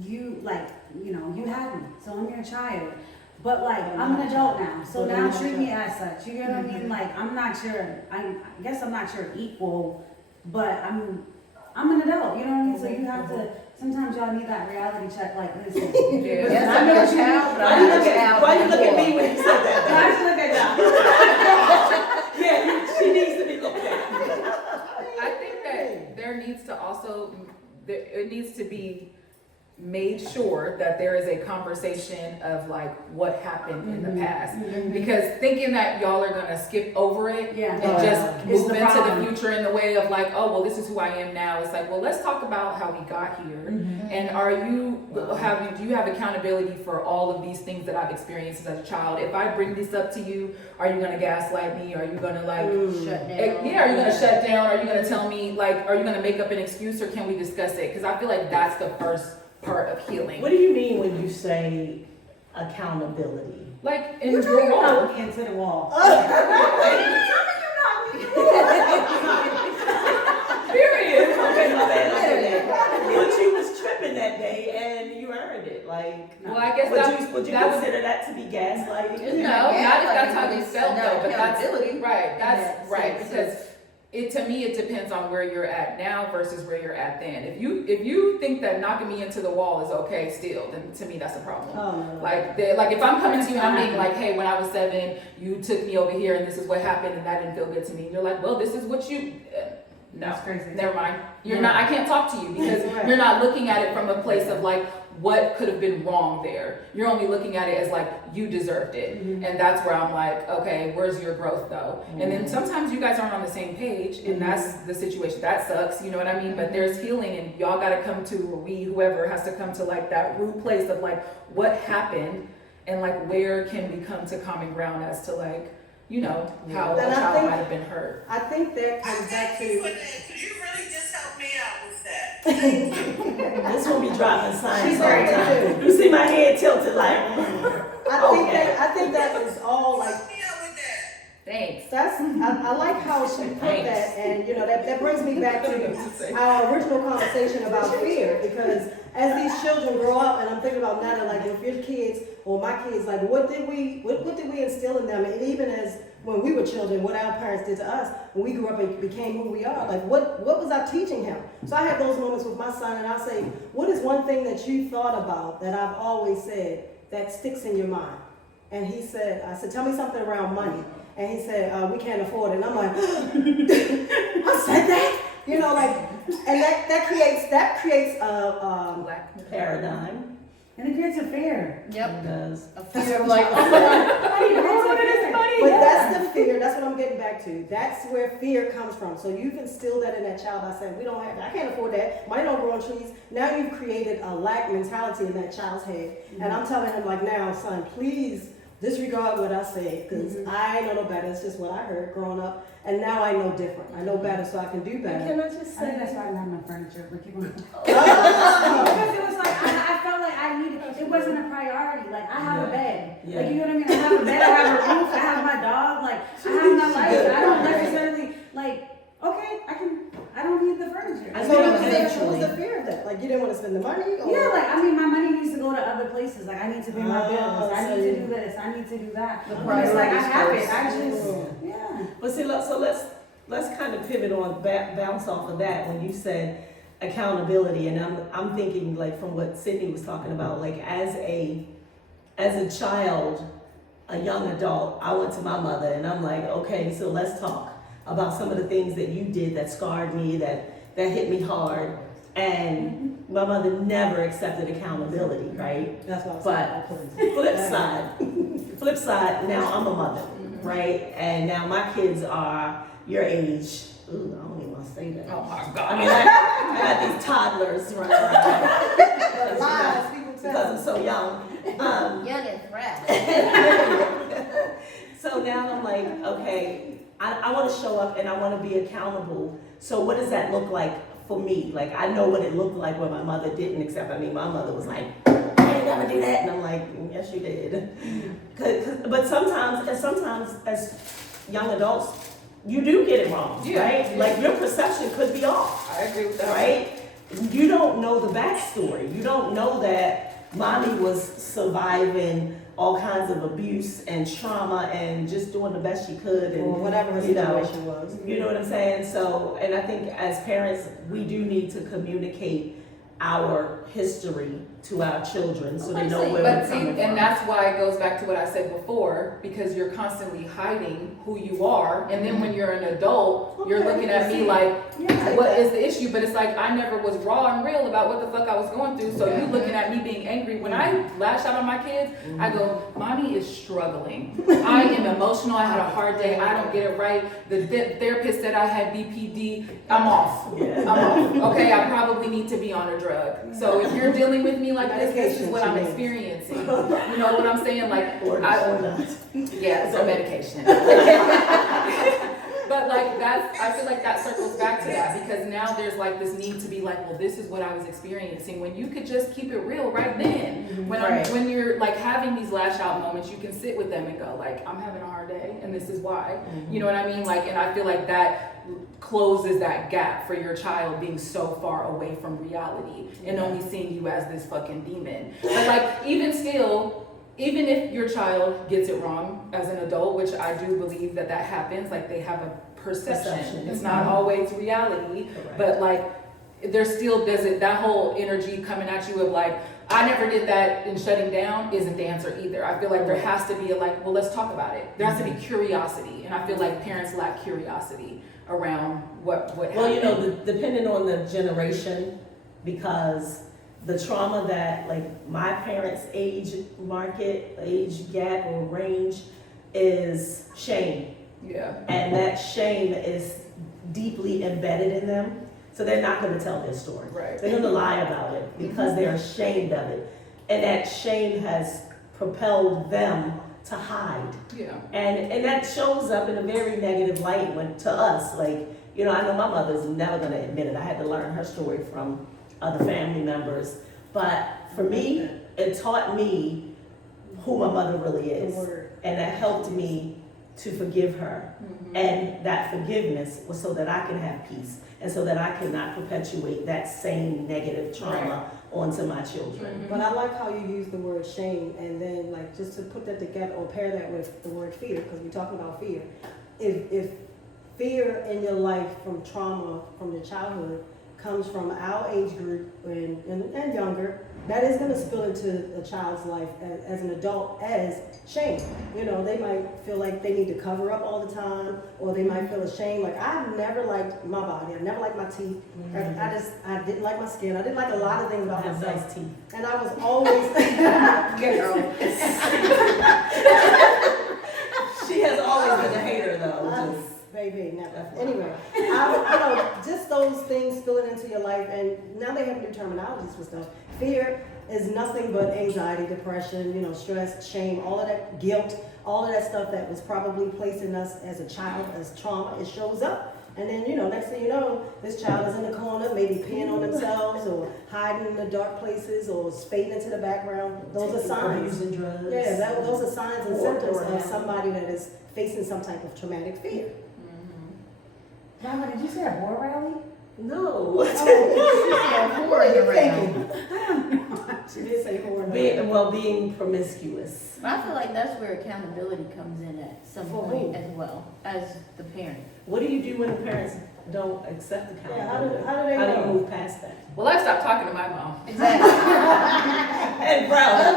you have me, so I'm your child. But I'm an adult now, so now treat me as such. You know what I mean? I'm not I guess I'm not your equal, but I'm an adult. You know what I mean? So you have to. Sometimes y'all need that reality check. Like, listen. Yeah. Yes, I I'm know your what you child, mean. but Why I'm you not look your at child. Why you look at me when you said that? Why you look at y'all? Yeah, she needs to be looked at. I think that there needs to also, it needs to be made sure that there is a conversation of what happened in the past. Because thinking that y'all are gonna skip over it Yeah. and just It's move the into problem. the future in the way of this is who I am now. It's let's talk about how we got here. And do you have accountability for all of these things that I've experienced as a child? If I bring this up to you, are you gonna gaslight me? Are you gonna Shut down. are you gonna shut down? Are you gonna tell me are you gonna make up an excuse or can we discuss it? Because I feel like that's the first part of healing. What do you mean when you say accountability? Like in You your know you role. knocked me into the wall. Period. Okay, my bad. But you was tripping that day and you earned it. Well, I guess Would you that was consider that to be gaslighting? no, not if that's how you felt though, but that's accountability. right. That's Yeah, right so- because to me it depends on where you're at now versus where you're at then. If you think that knocking me into the wall is okay still, then to me that's a problem. Oh, no. Like if I'm coming to you and I'm being like, hey, when I was 7, you took me over here and this is what happened and that didn't feel good to me. And you're like, well, this is what you. No, That's crazy. never mind. You're not. I can't talk to you because Right. you're not looking at it from a place of what could have been wrong there. You're only looking at it as you deserved it, and that's where I'm like, okay, where's your growth though? And then sometimes you guys aren't on the same page, and that's the situation. That sucks. You know what I mean? But there's healing, and y'all got to come to, or whoever has to come to that root place of what happened, and where can we come to common ground as to how a And I child think- might have been hurt. I think that comes back Thank you to, for that. Could you really just help me out with that? This will be dropping signs She's all the very time. true. You see my head tilted I think that is all Help me out with that. Thanks. I like how she put that, and that brings me back to our original conversation about fear, because as these children grow up, and I'm thinking about now that if your kids or my kids, what did we instill in them, and even as when we were children, what our parents did to us when we grew up and became who we are, what was I teaching him? So I have those moments with my son, and I'll say, what is one thing that you thought about that I've always said that sticks in your mind? And I said, tell me something around money. And he said, we can't afford it. And I'm like, I said that? And that creates a Black paradigm. And it creates a fear. Yep. It does. A fear of like, It creates a fear. But that's the fear. That's what I'm getting back to. That's where fear comes from. So you've instilled that in that child by saying, we don't have that. I can't afford that. Money don't grow on trees. Now you've created a lack mentality in that child's head. And I'm telling him like, now, son, please disregard what I said, because I know no better. It's just what I heard growing up. And now I know different. I know better, so I can do better. Can I just I think say that's why I don't have my furniture. But keep on. Oh. Because it was like I felt like I needed. It wasn't a priority. Like I have a bed. Yeah. Like you know what I mean. I have a bed. I have a roof. I have my dog. Like I have my life. I don't necessarily like. Okay, I don't need the furniture. I So think what eventually- was the fear of that? Like you didn't want to spend the money? Or? Yeah, like I mean, my money needs to go to other places. Like I need to pay my bills. I so need to you- do this. I need to do that. The But it's like I have it. I priorities just first. yeah. But see, let's kind of pivot on, bounce off of that when you said accountability, and I'm thinking like from what Sydney was talking about, like as a child, a young adult, I went to my mother and I'm like, okay, so let's talk about some of the things that you did that scarred me, that hit me hard, and my mother never accepted accountability, right? That's what I was But saying. flip side, now I'm a mother, right? And now my kids are your age. Ooh, I don't even want to say that. oh my I God. mean, I got these toddlers running around Lies, people because tell. I'm so young. Young and fresh. So now I'm like, okay, I want to show up and I want to be accountable. So what does that look like for me? Like, I know what it looked like when my mother didn't accept. I mean, my mother was like, I ain't never do that. And I'm like, yes, you did. But sometimes as young adults, you do get it wrong, Yeah. right? Like, your perception could be off. I agree with that. Right? You don't know the backstory. You don't know that mommy was surviving all kinds of abuse and trauma and just doing the best she could, and Or whatever her you know, situation was. you know what I'm saying? So, and I think as parents, we do need to communicate our history to our children so they know where But we're see, coming from. and that's why it goes back to what I said before, because you're constantly hiding who you are, and then when you're an adult, you're looking at me like, what is the issue? But it's like, I never was raw and real about what the fuck I was going through, so you looking at me being angry. When I lash out on my kids, I go, mommy is struggling. I am emotional, I had a hard day, I don't get it right. The therapist said I had BPD, I'm off. I'm off. Okay, I probably need to be on a drug. So if you're dealing with me like this is what I'm experiencing. You know what I'm saying? Like, Or not. yeah, it's a medication. But like I feel like that circles back to that, because now there's like this need to be like, well, this is what I was experiencing, when you could just keep it real right then. When you're like having these lash out moments, you can sit with them and go like, I'm having a hard day and this is why. You know what I mean? Like, and I feel like that closes that gap for your child being so far away from reality and only seeing you as this fucking demon. But like, even still, even if your child gets it wrong as an adult, which I do believe that happens, like they have a perception. It's not always reality, but like there still doesn't, that whole energy coming at you of like, I never did that, and shutting down isn't the answer either. I feel like there has to be a like, well, let's talk about it. There has to be curiosity, and I feel like parents lack curiosity around what Well, you happened. know, depending on the generation, because the trauma that like my parents' age gap or range is shame. Yeah. And that shame is deeply embedded in them. So they're not going to tell their story. Right. They're going to lie about it because they're ashamed of it. And that shame has propelled them to hide. Yeah. And that shows up in a very negative light to us. Like, you know, I know my mother's never going to admit it. I had to learn her story from other family members. But for me, it taught me who my mother really is. And that helped me to forgive her. And that forgiveness was so that I can have peace and so that I cannot perpetuate that same negative trauma onto my children. But I like how you use the word shame, and then like just to put that together or pair that with the word fear, because we're talking about fear. If fear in your life from trauma from your childhood comes from our age group and younger, that is gonna spill into a child's life as an adult as shame. You know, they might feel like they need to cover up all the time, or they might feel ashamed. Like, I never liked my body, I never liked my teeth. I didn't like my skin, I didn't like a lot of things I about have myself. nice teeth. And I was always, Girl. She has always been a hater though. baby, never. Anyway, you know, just those things spilling into your life, and now they have new terminologies for stuff. Fear is nothing but anxiety, depression, you know, stress, shame, all of that, guilt, all of that stuff that was probably placed in us as a child, as trauma. It shows up. And then, you know, next thing you know, this child is in the corner, maybe peeing on themselves, or hiding in the dark places, or fading into the background. Those are signs. Using drugs. Yeah, those are signs and Or symptoms doormat. of somebody that is facing some type of traumatic fear. Mama, did you say a war rally? No. What are you thinking? She did say horror. Being promiscuous. But I feel like that's where accountability comes in at some For point who? as well, as the parent. What do you do when the parents don't accept Yeah, accountability? how do they How do know? you move past that? Well, I stopped talking to my mom. Exactly. And Brown.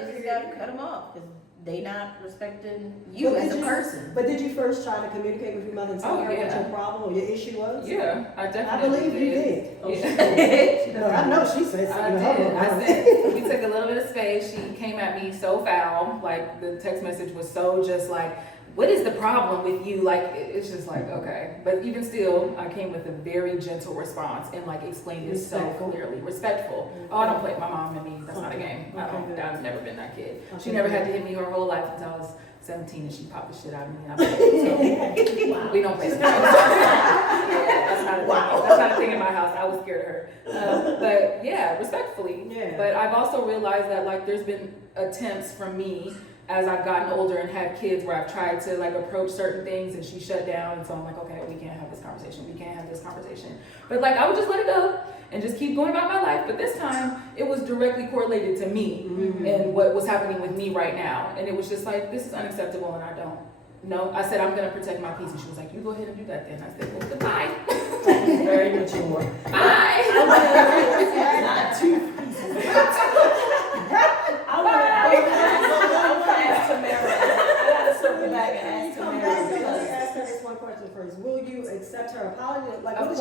You just gotta cut them off, because they not respecting you But as did a person. But did you first try to communicate with your mother and tell Oh, her what yeah. your problem or your issue was? Yeah, I I definitely believe you did. Oh, she Yeah. No, I know she said I something. did. I said, we took a little bit of space. She came at me so foul. Like, the text message was so just like, what is the problem with you? Like, it's just like, okay. But even still, I came with a very gentle response and like explained it so Respectful. clearly. Respectful. Oh, I don't play my mom and me. That's not a game. I've never been that kid. She never had to hit me her whole life until I was 17 and she popped the shit out of me. And I was like, so, we don't play games. Yeah, that's not a thing. That's not a thing in my house. I was scared of her. But yeah, respectfully. Yeah. But I've also realized that like there's been attempts from me as I've gotten older and had kids where I've tried to like approach certain things and she shut down, and so I'm like, okay, we can't have this conversation. We can't have this conversation. But like I would just let it go and just keep going about my life. But this time it was directly correlated to me and what was happening with me right now. And it was just like, this is unacceptable and I don't. No, I said, I'm gonna protect my peace. And she was like, you go ahead and do that then. I said, well, goodbye. Very mature. Bye. Not two pieces. I want to ask Tamara. I gotta circle back and ask Come back, let me Tamara. ask her this one question first. Will you accept her apology? Like, Of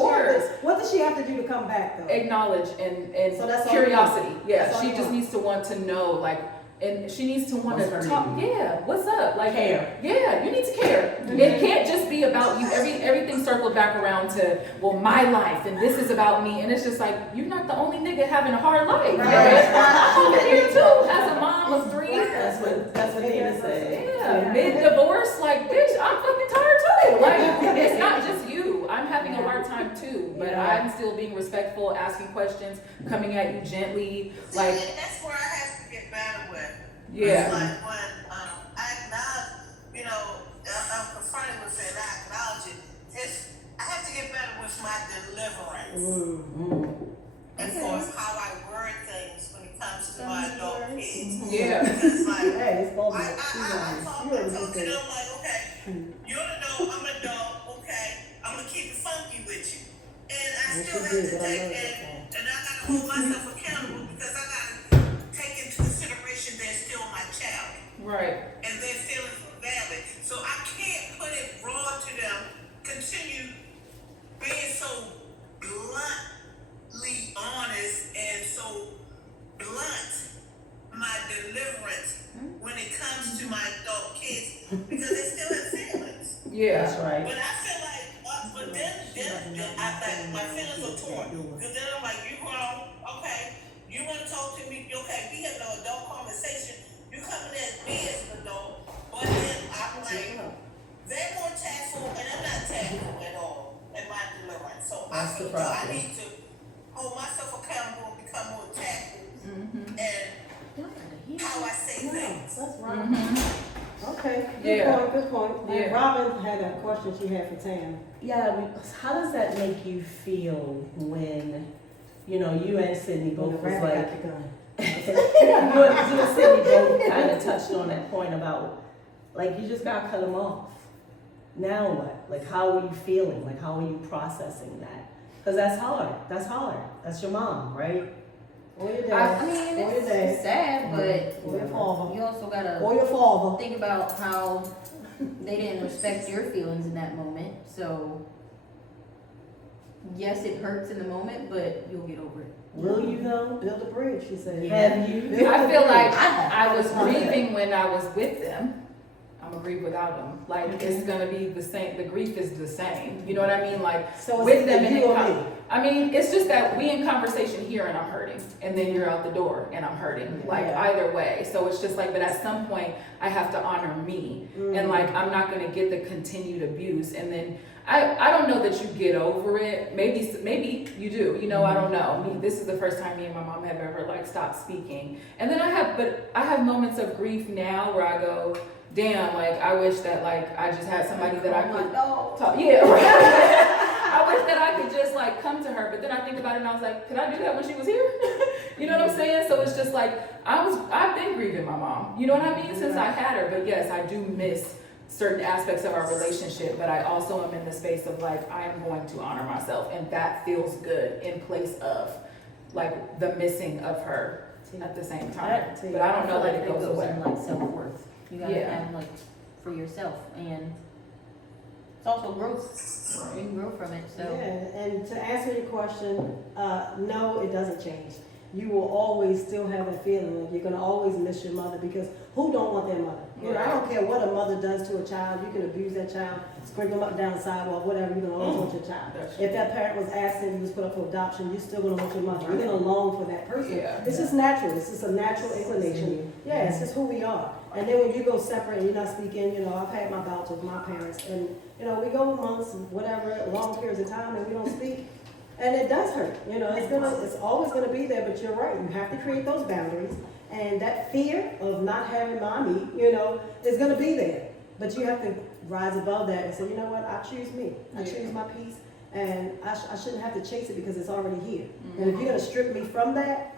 what does she have to do to come back though? Acknowledge and So that's all curiosity. you Yeah, That's all she you just want. needs to want to know, like, and she needs to want What's to her talk. need? Yeah, what's up? Like, Care. Yeah, you need to care. It can't just be about you. Everything circled back around to, well, my life and this is about me, and it's just like you're not the only nigga having a hard life. Right. I'm over here too, as a mom of 3. That's what Dana said. Yeah, mid-divorce, like, bitch, I'm fucking tired too. Like, it's not just you. I'm having a hard time too, but Yeah. I'm still being respectful, asking questions, coming at you gently. Like, See, that's where I have to get better with. yeah. It's like when I acknowledge, you know, I'm confronted with it and I acknowledge it. I have to get better with my deliverance as far as how I word things when it comes to my adult kids. Yeah. Because like, Hey, it's both of I us. She's talk honest. to them like, okay, you're an adult, I'm an adult, okay, I'm gonna keep it funky with you. And I And still she have did, to but I take know it, it's and I gotta hold myself accountable because I gotta take into consideration they're still my child Right. and their feelings are valid. So I can't put it raw to them, continue being so bluntly honest and so blunt my deliverance when it comes to my adult kids because they still have feelings. Yeah. That's right. But I feel like, but then I like my feelings are torn. Because then I'm like, you grown, okay, you want to talk to me, okay, we have an adult conversation. You coming at me as an adult, but then I'm like, they're more tactful and I'm not tactful at all in my deliverance. So That's I the feel I problem. need to hold myself accountable and become more tactful and how I say things. That's right. Mm-hmm. Okay, Yeah. good point. And Yeah. Robin had a question she had for Tam. Yeah, how does that make you feel when, you know, you and Sydney When both the was rabbit like, got the gun. you and Sydney both kind of touched on that point about, like, you just gotta cut them off. Now what? Like, how are you feeling? Like, how are you processing that? Cause that's hard, that's your mom, right? Or your I dad. mean, Or your it's dad. sad, but Or your father. you also gotta Or your father. think about how they didn't respect your feelings in that moment. So, yes, it hurts in the moment, but you'll get over it. Will you though? Build a bridge, she said. Have you? I feel like I I was grieving when I was with them. I'm gonna grieve without them. Like, it's gonna be the same, the grief is the same. You know what I mean? Like, So with it's them either and you in or me. I mean, it's just that we in conversation here and I'm hurting, and then you're out the door and I'm hurting. Like, Yeah. either way. So it's just like, but at some point I have to honor me, Mm. and like, I'm not gonna get the continued abuse. And then I don't know that you get over it. Maybe you do. You know, I don't know. This is the first time me and my mom have ever like stopped speaking. And then I have moments of grief now where I go, damn, like I wish that like I just had somebody that I could talk. Yeah, right. I wish that I could just like come to her, but then I think about it and I was like, could I do that when she was here? You know what I'm saying? So it's just like I've been grieving my mom. You know what I mean? Since I had her. But yes, I do miss certain aspects of our relationship, but I also am in the space of like I am going to honor myself, and that feels good in place of like the missing of her at the same time. But I don't know that it goes away. in like self-worth. You gotta Yeah. have like for yourself, and it's also growth. You can grow from it. So Yeah, and to answer your question, no, it doesn't change. You will always still have that feeling, like you're gonna always miss your mother, because who don't want their mother? You know, I don't care what a mother does to a child, you can abuse that child, sprinkle them up down the sidewalk, whatever, you're gonna always want your child. If that parent was absent, you was put up for adoption, you're still gonna want your mother, you're gonna long for that person. Yeah. It's just natural, it's just a natural inclination. Yeah, it's just who we are. And then when you go separate and you're not speaking, you know, I've had my bouts with my parents, and, you know, we go months, whatever, long periods of time, and we don't speak. And it does hurt, you know, it's always gonna be there, but you're right, you have to create those boundaries. And that fear of not having mommy, you know, is gonna be there. But you have to rise above that and say, you know what, I choose me, I choose my peace, and I shouldn't have to chase it because it's already here. And if you're gonna strip me from that,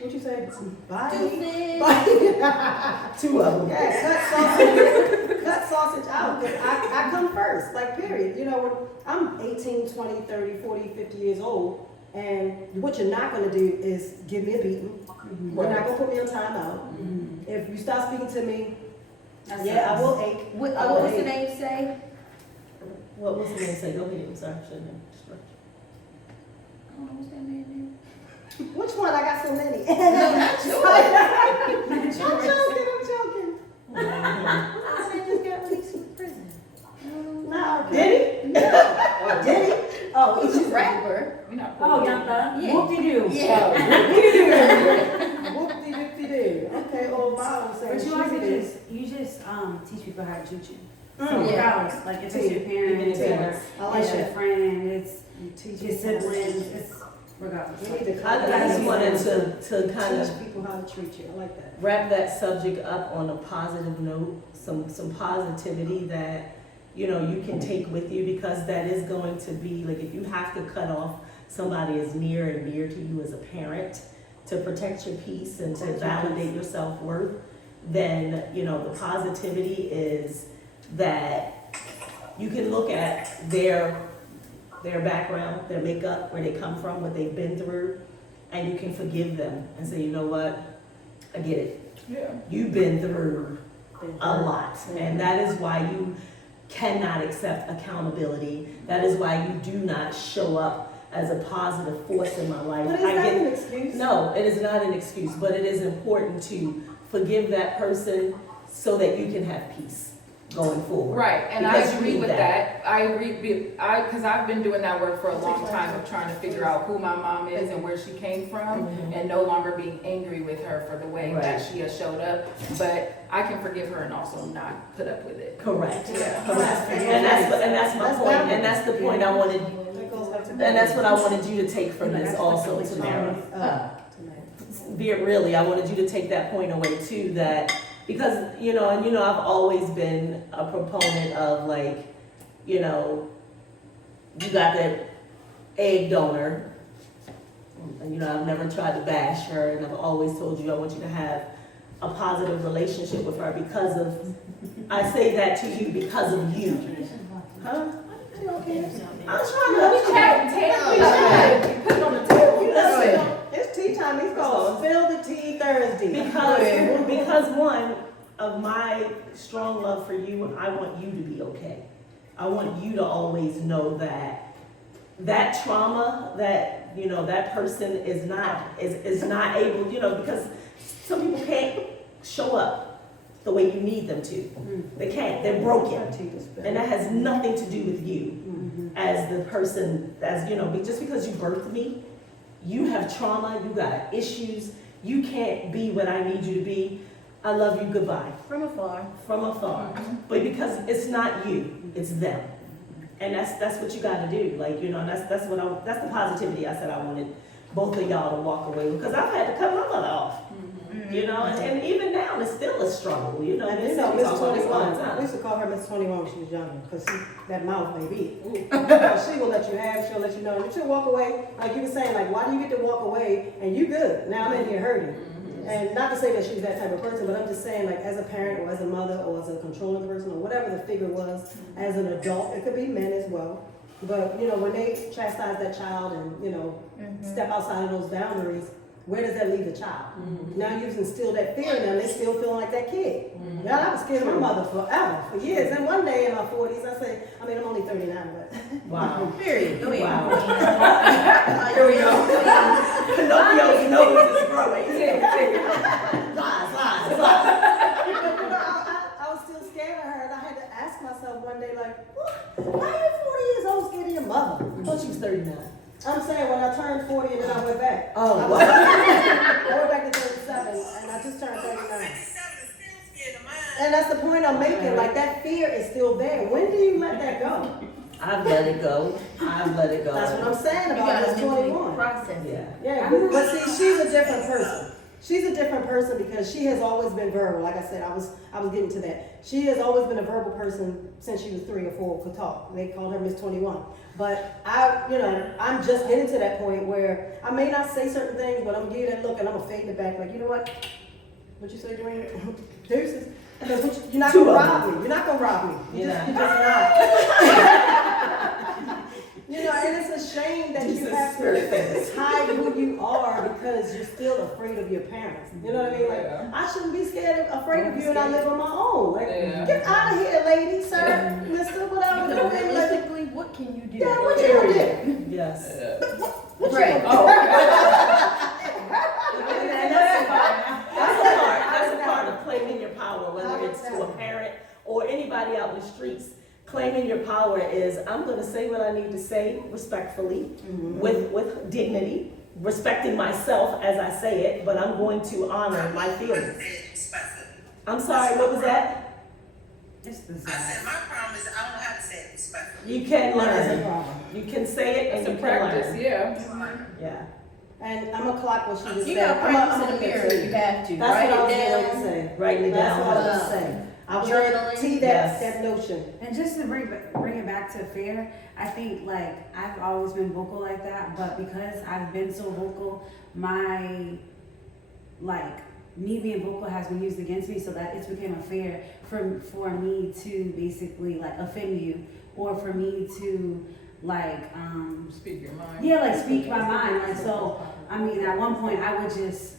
what you say, bye. stupid. Bye. Two of them. Yeah, cut sausage out, because I come first, like, period. You know, when I'm 18, 20, 30, 40, 50 years old, and what you're not gonna do is give me a beating. You're not gonna put me on timeout. If you stop speaking to me, yeah, I will ache. What, I will what's the ache. name say? What was the name say? Go ahead, I'm sorry, I shouldn't have interrupted. I don't know what's that man's name. Which one? I got so many. No, not yours. I'm joking. Ah, they just got released from prison. No, Did he? did he? Oh, He's a rapper. We're not Oh, Young Thug. Yeah. Whoop-de-doo. Whoop-de-doo-de-doo. Okay, old mom was saying. But you she's also big. just teach people how to treat you. Mm. So Yeah. regardless, like if it's your parents, Yeah. I like it's your that. friend, it's You teach your people how to siblings, it's regardless. You need to I just wanted to kind of teach people how to treat you. I like that. wrap that subject up on a positive note, some positivity that, you know, you can take with you, because that is going to be, like, if you have to cut off somebody as near and dear to you as a parent to protect your peace and to validate your self-worth, then, you know, the positivity is that you can look at their background, their makeup, where they come from, what they've been through, and you can forgive them and say, you know what, I get it. Yeah. You've been through a lot, and that is why you cannot accept accountability. That is why you do not show up as a positive force in my life. But is that an excuse? No, it is not an excuse, but it is important to forgive that person so that you can have peace going forward. Right, and Because I you agree need with that. that. I agree, because I've been doing that work for a long time of trying to figure out who my mom is and where she came from, and no longer being angry with her for the way that Right. she has showed up. But I can forgive her and also not put up with it. Correct. Yeah. Correct. And that's my point, and that's the point I wanted, That goes back to. and that's what I wanted you to take from this also, Tamara. Really, I wanted you to take that point away too, that, because, you know, and you know, I've always been a proponent of, like, you know, you got that egg donor, and you know, I've never tried to bash her, and I've always told you I want you to have a positive relationship with her because of, I say that to you because of you. Huh? I'm trying to. Because one of my strong love for you, I want you to be okay. I want you to always know that trauma that, you know, that person is not able, you know, because some people can't show up the way you need them to. They can't, they're broken. And that has nothing to do with you as the person, as, you know, just because you birthed me, you have trauma, you got issues, you can't be what I need you to be. I love you, goodbye. From afar. From afar. But because it's not you, it's them. And that's what you gotta do. Like, you know, and that's the positivity I said I wanted both of y'all to walk away with. Because I've had to cut my mother off. You know, and even now it's still a struggle, you know. And Miss you know, Miss 21, we time. used to call her Miss 21 when she was younger, because that mouth may be. She will let you have, she'll let you know. And she'll walk away, like you were saying, like, why do you get to walk away and you good? Now I'm in here hurting. And not to say that she's that type of person, but I'm just saying, like, as a parent or as a mother or as a controlling person or whatever the figure was, as an adult, it could be men as well. But, you know, when they chastise that child and, you know, step outside of those boundaries, where does that leave the child? Now you've instilled that fear in them, they still feeling like that kid. Now I was scared of my mother forever, for years. And one day in my 40s, I'm only 39, but. Wow. Period. Go ahead. Wow. Here we go. Pinocchio's nose is growing. Lies. I was still scared of her, and I had to ask myself one day, like, why are you 40 years old scared of your mother? I thought she was 39. I'm saying when I turned 40 and then I went back. Oh, I wow. went back to 37 and I just turned 39. 57 is still scared of mine. And that's the point I'm making. Like, that fear is still there. When do you let that go? I've let it go. That's what I'm saying You about gotta this mentally 21. process it. Yeah. Yeah, but see, she's a different person. She's a different person because she has always been verbal. Like I said, I was getting to that. She has always been a verbal person since she was 3 or 4, could talk. They called her Miss 21. But I'm just getting to that point where I may not say certain things, but I'm giving that look and I'm gonna fade in the back. Like, you know what? What you say, Dwayne? Deuces. Because you're not gonna rob me. You're not gonna rob me. You're just not. You know, and it's a shame that you have to hide who you are because you're still afraid of your parents. You know what I mean? Like, I shouldn't be afraid of you, and I live on my own. Like, get out of here, lady, sir, mister, whatever. No, realistically, what can you do? Yeah, what you gonna do? Yes. Right. And that's a part of claiming your power, whether it's to a parent or anybody out in the streets. Claiming your power is, I'm going to say what I need to say respectfully, with dignity, respecting myself as I say it, but I'm going to honor my feelings. I'm sorry, what was that? It's the I said my problem is I don't have to say it respectfully. You can That's a learn. problem. You can say it and It's a you can practice, learn. yeah. Yeah. And I'm gonna clock what she just You said. gotta practice in the mirror. You have to. That's Write what I was it going to down. say. Write it That's what I down. was saying. I was going to Journaling. see Yes. that notion. And just to bring it back to fear, I think like I've always been vocal like that, but because I've been so vocal, my like me being vocal has been used against me, so that it's become a fear for me to basically like offend you, or for me to like Speak your mind. yeah, like speak my mind. Like, so I mean, at one point I would just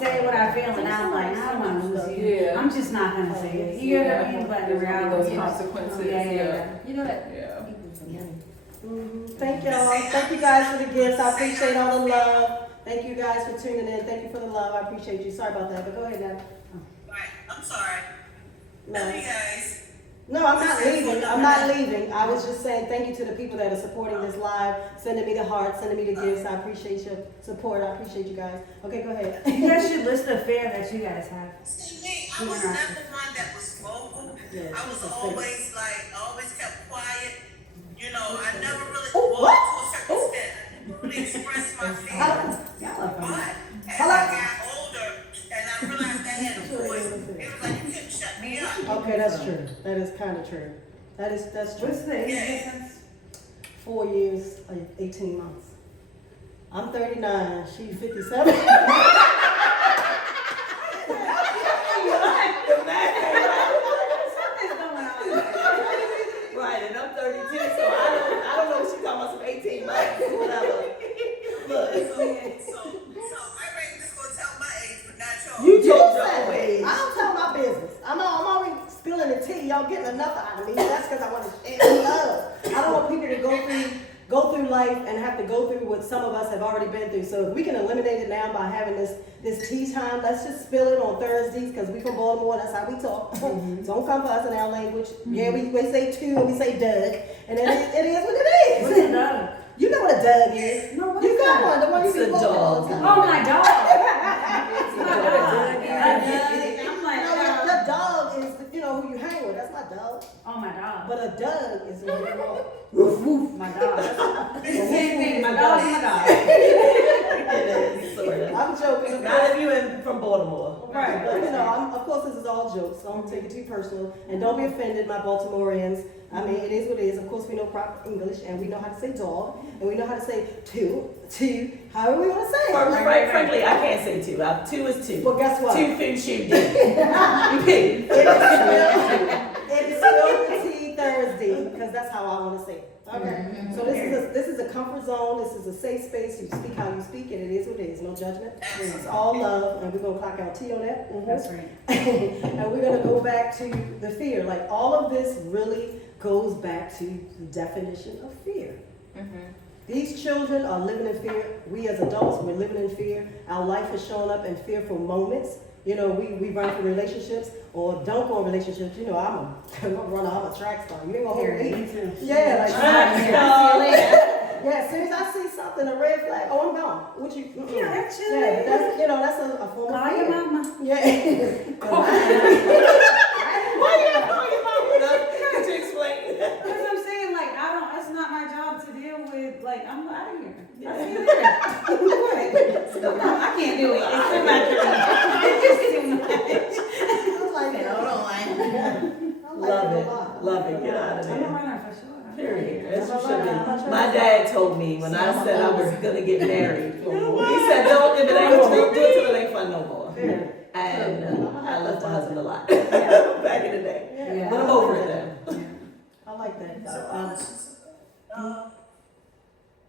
say what I feel, and I'm like, I don't want to lose you. Yeah. I'm just not gonna say it. You know what I mean? But in There's gonna be reality, those consequences, yeah. You know that. Yeah. Thank y'all. Thank you guys for the gifts. I appreciate all the love. Thank you guys for tuning in. Thank you for the love. I appreciate you. Sorry about that, but go ahead now. Right, I'm sorry. Love you guys. No, I'm not leaving. I'm not leaving. I was just saying thank you to the people that are supporting this live, sending me the hearts, sending me the gifts. I appreciate your support. I appreciate you guys. Okay, go ahead. You guys should list the fare that you guys have. See me, I was never one that was vocal. Yes, I was that's always always kept quiet. You know, I never really, Oh, well, what? to a certain extent, really expressed my feelings. Y'all are But funny. as I got older and I realized I had a voice, it was like you couldn't shut me up. Okay, that's true. That is kind of true. That's true. What's the age difference? 4 years, 18 months. I'm 39. She's 57. Right, and I'm 32, so I don't know what she's talking about, some 18 months, whatever. Look. So I ain't just gonna tell my age, but not yours. You told and have to go through what some of us have already been through. So if we can eliminate it now by having this tea time, let's just spill it on Thursdays, because we from Baltimore, that's how we talk. Don't come for us in our language. Yeah, we say two and we say Doug, and it is what it What's is. a dog? You know what a Doug is. No, what You is got that? one, the one you It's see a walking all the dog. time. Oh, my dog. My dog. I'm like, No, the dog is, who you hang with. That's my dog. oh, my dog. But a Doug is what you want. Woof, woof, my dog. It's the same thing. My dog and my dog. It is, sort of. I'm joking. Not if you're from Baltimore. Right, but of course, this is all jokes, so don't take it too personal. And don't be offended, my Baltimoreans. I mean, it is what it is. Of course, we know proper English, and we know how to say dog, and we know how to say two, however we want to say it. Right, frankly, I can't say two. Two is two. Well, guess what? Two food shoot day. It's still Tea Thursday, because that's how I want to say it. Okay, so this is a comfort zone. This is a safe space. You speak how you speak, and it is what it is. No judgment. It's all love, and we're gonna clock out T on that. That's right. And we're gonna go back to the fear. Like all of this really goes back to the definition of fear. These children are living in fear. We as adults, we're living in fear. Our life is showing up in fearful moments. We run for relationships or don't go in relationships. I'm a runner, I'm a track star. You ain't gonna hold me. Me too. Yeah, like Track yeah, as soon as I see something, a red flag, oh, I'm gone. What you? Yeah, that's your Yeah, that's a form of Call your fear. mama. Yeah. Why you not calling your mom? Could you explain? Because I'm saying, like, it's not my job to deal with, like, I'm out of here. I see you later. What? No, I can't do it. It's too much for me. It's just too much. I like that. I like Love a it. lot. Love it. Get out of I'm a there. runner for sure. Period. As you should be. My dad told me when I said I was gonna get married, he said, "Don't if it ain't do it till it ain't fun no more." And I left my husband a lot back in the day. Yeah. But I'm over it now. I like that.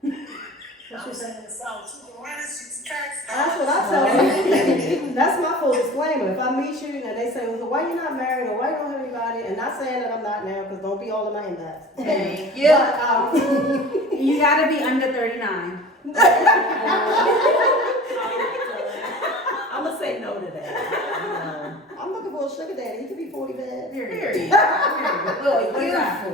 What you say? That's what I tell you. That's my full disclaimer. If I meet you and they say, well, why you not married or why you don't have anybody, and not saying that I'm not now, because don't be all in my inbox. Thank you. But, You gotta be under 39. I'm gonna say no to that. I'm looking for a sugar daddy. He could be 40 bad. Period. Look, What is that?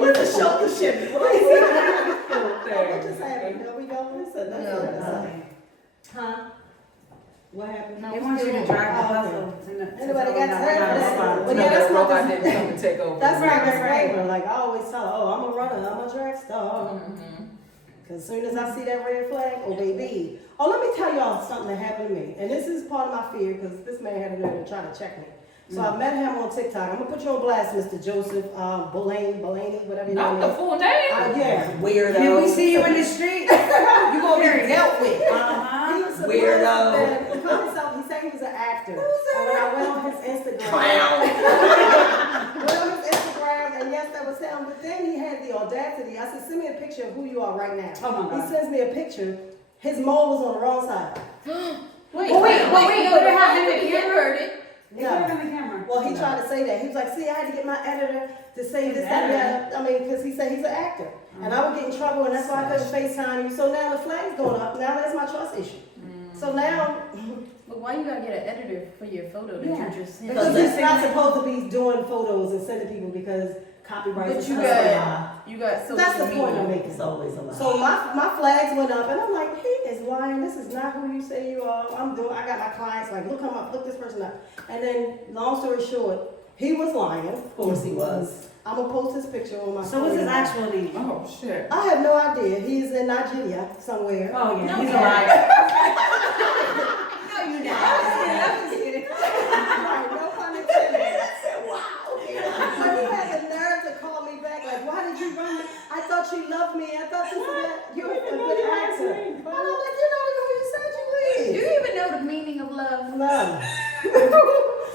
With the shoulder shit. What just happened? There we go. Huh? What happened? They want you to drive the hustle. Anybody got time for that? But No, yeah, that's that my robot didn't come and take over. That's my Right. disclaimer. Like I always tell her, oh, I'm a runner, I'm a track star. Because as soon as I see that red flag, oh baby. Oh, let me tell y'all something that happened to me. And this is part of my fear because this man had a nerve to try to check me. So I met him on TikTok. I'm going to put you on blast, Mr. Joseph Blaney, whatever your Not name the is. full name. Yeah. Weirdo. If we see you in the street, You going to be dealt with. uh-huh. He was supposed Weirdo. to call himself, he said he was an actor. And when I went on his Instagram. Clown. Went on his Instagram, and yes, that was him. But then he had the audacity. I said, send me a picture of who you are right now. Oh my He God. sends me a picture. His mole was on the wrong side. Wait, no, put it behind on the the camera. heard it. Put it on the camera. Well, he tried to say that. He was like, see, I had to get my editor to say this, that, and that. I mean, because he said he's an actor. And I would get in trouble, and that's why I couldn't FaceTime you. So now the flag's going up. Now that's my trust issue. So now, But why you gotta get an editor for your photo that Yeah. you just sent? because he's not supposed to be doing photos and sending people because copyright But is you stuff. got social That's the media. point I'm making. It's always a lie. So my flags went up, and I'm like, he is lying. This is not who you say you are. I got my clients like, look him up, look this person up. And then, long story short, he was lying. Of course he was. I'm gonna post his picture on my. So what's his story. actual name? Oh, shit. I have no idea. He's in Nigeria somewhere. Oh yeah, No, he's a yeah. liar. No, you not. I'm just kidding. Right, no pun intended. Wow. But he had the nerve to call me back, like, why did you run me? I thought you loved me. I thought this and that. You're a good actor. And I'm like, you're not even who you said you Do were. you even know the meaning of love? No.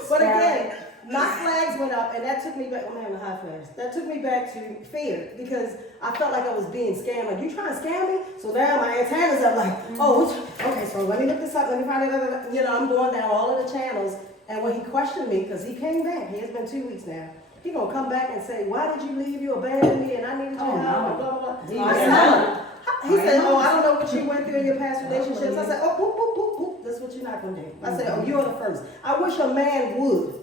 But again, my flags went up, and that took me back. I'm having high flags. That took me back to fear because I felt like I was being scammed. Like, you trying to scam me? So now my antennas are like, oh, okay, so let me look this up. Let me find it. I'm going down all of the channels. And when he questioned me, because he came back, he has been 2 weeks now. he gonna come back and say, why did you leave? You abandoned me and I needed your Oh, help no. and blah, blah, blah. He I was said, not. he said, oh, I don't know what you went through in your past relationships. I said, oh, whoop, whoop, whoop, whoop. That's what you're not gonna do. I said, oh, you're the first. I wish a man would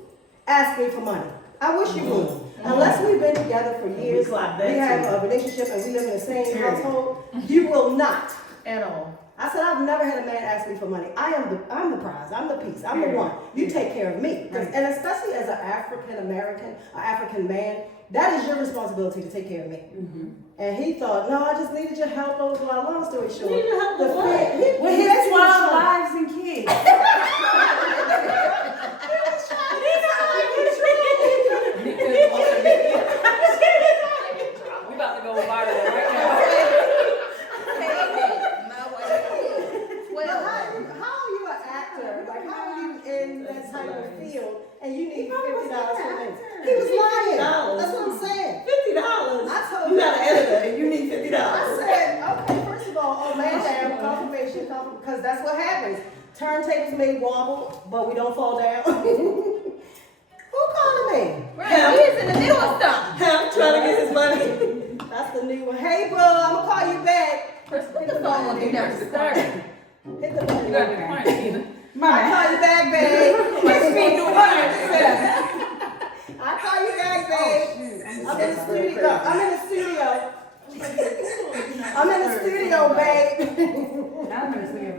ask me for money. I wish you would. Unless we've been together for years, we clap that have too. a relationship and we live in the same Period. household, you will not. At all. I said, I've never had a man ask me for money. I'm the prize. I'm the piece. I'm the one. You take care of me. Right. And especially as an African American, an African man, that is your responsibility to take care of me. And he thought, no, I just needed your help. Blah, blah, blah. Long story short. Needed help the with what? fear- he- With he his basically 12 showed- lives and kids. We about to go viral right now. But how are you an actor? Like, how are you in that type of field and you need $50 from him? He was lying. That's what I'm saying. $50. I told You him. got an editor and you need $50. I said, okay, first of all, man down, confirmation, because that's what happens. Turntables may wobble, but we don't fall down. Who calling me? Right, he's in the middle of something. Him trying to get his money. That's the new one. Hey, bro, I'm gonna call you back. What the phone gonna do now? Start. Hit the You button. gotta be quiet, Tina. I'll call you back, babe. I'll call you back, babe. I'm in the studio. I'm in the studio, babe. I'm in the studio.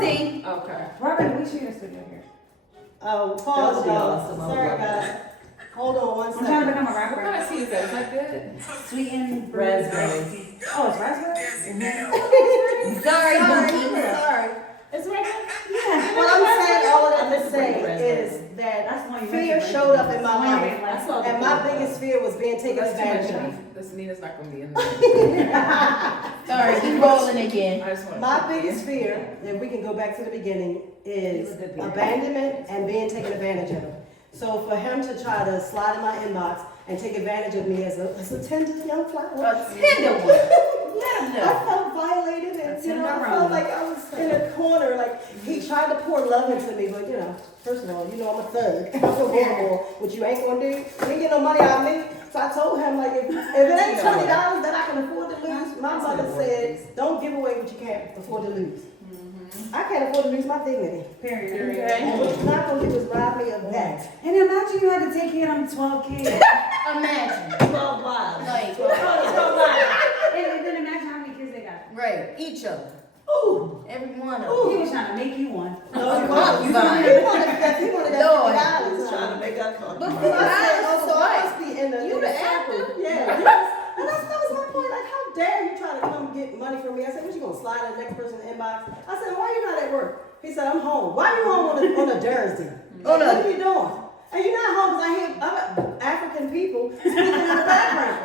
See? Okay. Robert, we shoot a studio here. Oh, pause, That y'all. was awesome. Sorry, guys. Hold on one I'm trying to second. become a What rapper. kind of tea is that? Is that good? Sweetened Raspberry. Oh, it's raspberry? Sorry, Bookie. Sorry. It's right Yeah. What I'm saying, all of that to I'm say raspberry. is that That's the one you fear mentioned, showed right? up in my That's the one you life. like. saw And my biggest fear was being taken That's too much advantage of. tea. This Nina's not gonna be in there. Sorry, keep rolling again. I just want My biggest fear, if we can go back to the beginning, is abandonment and being taken advantage of. So for him to try to slide in my inbox and take advantage of me as a tender young flower, A tender one. Let him I know. felt violated and I Cinderella. felt like I was in a corner. Like he tried to pour love into me, but first of all, I'm a thug. I'm a vulnerable. What you ain't gonna do? You ain't get no money out of me. So I told him like if it ain't $20 that I can afford to lose, my mother said, don't give away what you can't afford to lose. I can't afford to lose my dignity. Period. And what you're not gonna do is rob me of that. And imagine you had to take care of them 12 kids. Imagine. 12 lives. Like, 12 lives. And then imagine how many kids they got. right, each of them. Ooh. Every one of He them. was trying to make you one. No, concubine. he wanted that Lord. $50. Trying to make that call. But So I said, oh, so I right. must be in the You in the circle. actor? Yeah. And that was my point. Like, how dare you try to come get money from me? I said, what you gonna slide in the next person's inbox? I said, why you not at work? He said, I'm home. Why you home on a Thursday? What are you doing? And you're not home because I hear other African people speaking in the background.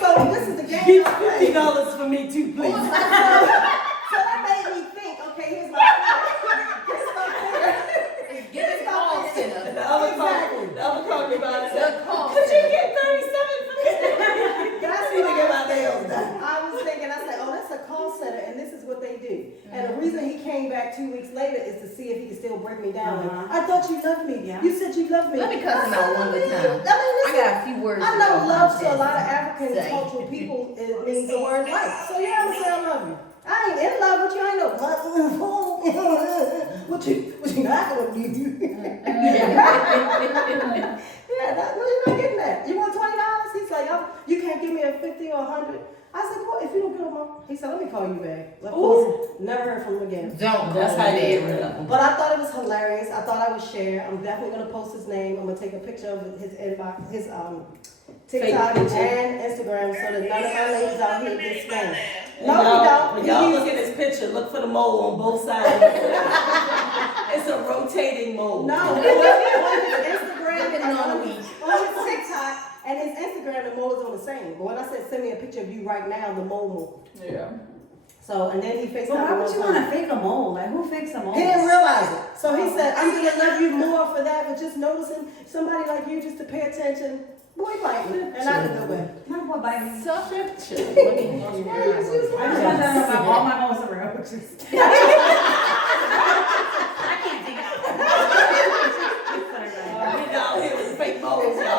So this is the game. Get I'm playing. $50 for me too, please. So that made me think, okay, here's my fear. Give it call center. And the other Exactly. concubine The said, call could you center. get 37 for me? That's I need to what get my nails done. I was thinking, I said, oh, that's a call center, and this is what they do. And the reason he came back 2 weeks later is to see if he could still break me down. Like, I thought you loved me. Yeah. You said you loved me. Let me cuss him out one more time. I mean, I got a few words. I to know go love on to a this. lot of African Say. cultural people it means the word like. So yeah, I'm gonna say I love you. I ain't in love with you. I ain't no what you not gonna do? Yeah, no, you're not getting that. You want $20? He's like, oh, you can't give me a 50 or 100. I said, well, if you don't give him a, he said, let me call you back. Of course, never heard from him again. Don't. That's how they get rid of them. But I thought it was hilarious. I thought I would share. I'm definitely gonna post his name. I'm gonna take a picture of his inbox, his TikTok picture. and Instagram, so that none of my ladies out here get scammed. And No, y'all- we don't. When y'all We look use- at this picture, look for the mole on both sides. It's a rotating mole. No, on his Instagram Look at and it on a on week. his TikTok and his Instagram, the mole is on the same. But when I said send me a picture of you right now, the mole moved. Yeah. So and then he FaceTimed But why me would one you time. want to fake a mole? Like, who fakes a mole? He didn't realize it. So he said, I'm gonna love you more for that, but just noticing somebody like you just to pay attention. Boy, bite me. And not in a good way. My boy bite me. Such a chick. Let me I just want to know about all my moles are real. I can't take it out. We down here with fake moles, y'all.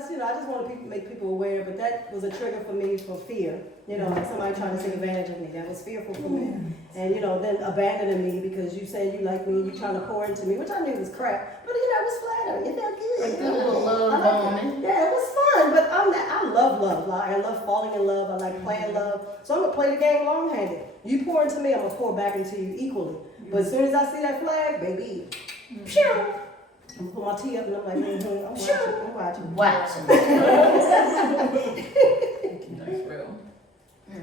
I just want to make people aware, but that was a trigger for me for fear. Like somebody trying to take advantage of me. That was fearful for me. And, then abandoning me because you said you like me, you trying to pour into me, which I knew was crap. But, it was flattering. It felt good. A little love I liked bombing. it. Yeah, it was fun, but I love love. Like, I love falling in love. I like playing love. So I'm going to play the game long-handed. You pour into me, I'm going to pour back into you equally. But as soon as I see that flag, baby, pew! I'm gonna put my tea up and I'm like, I'm watching. Watching. That's real.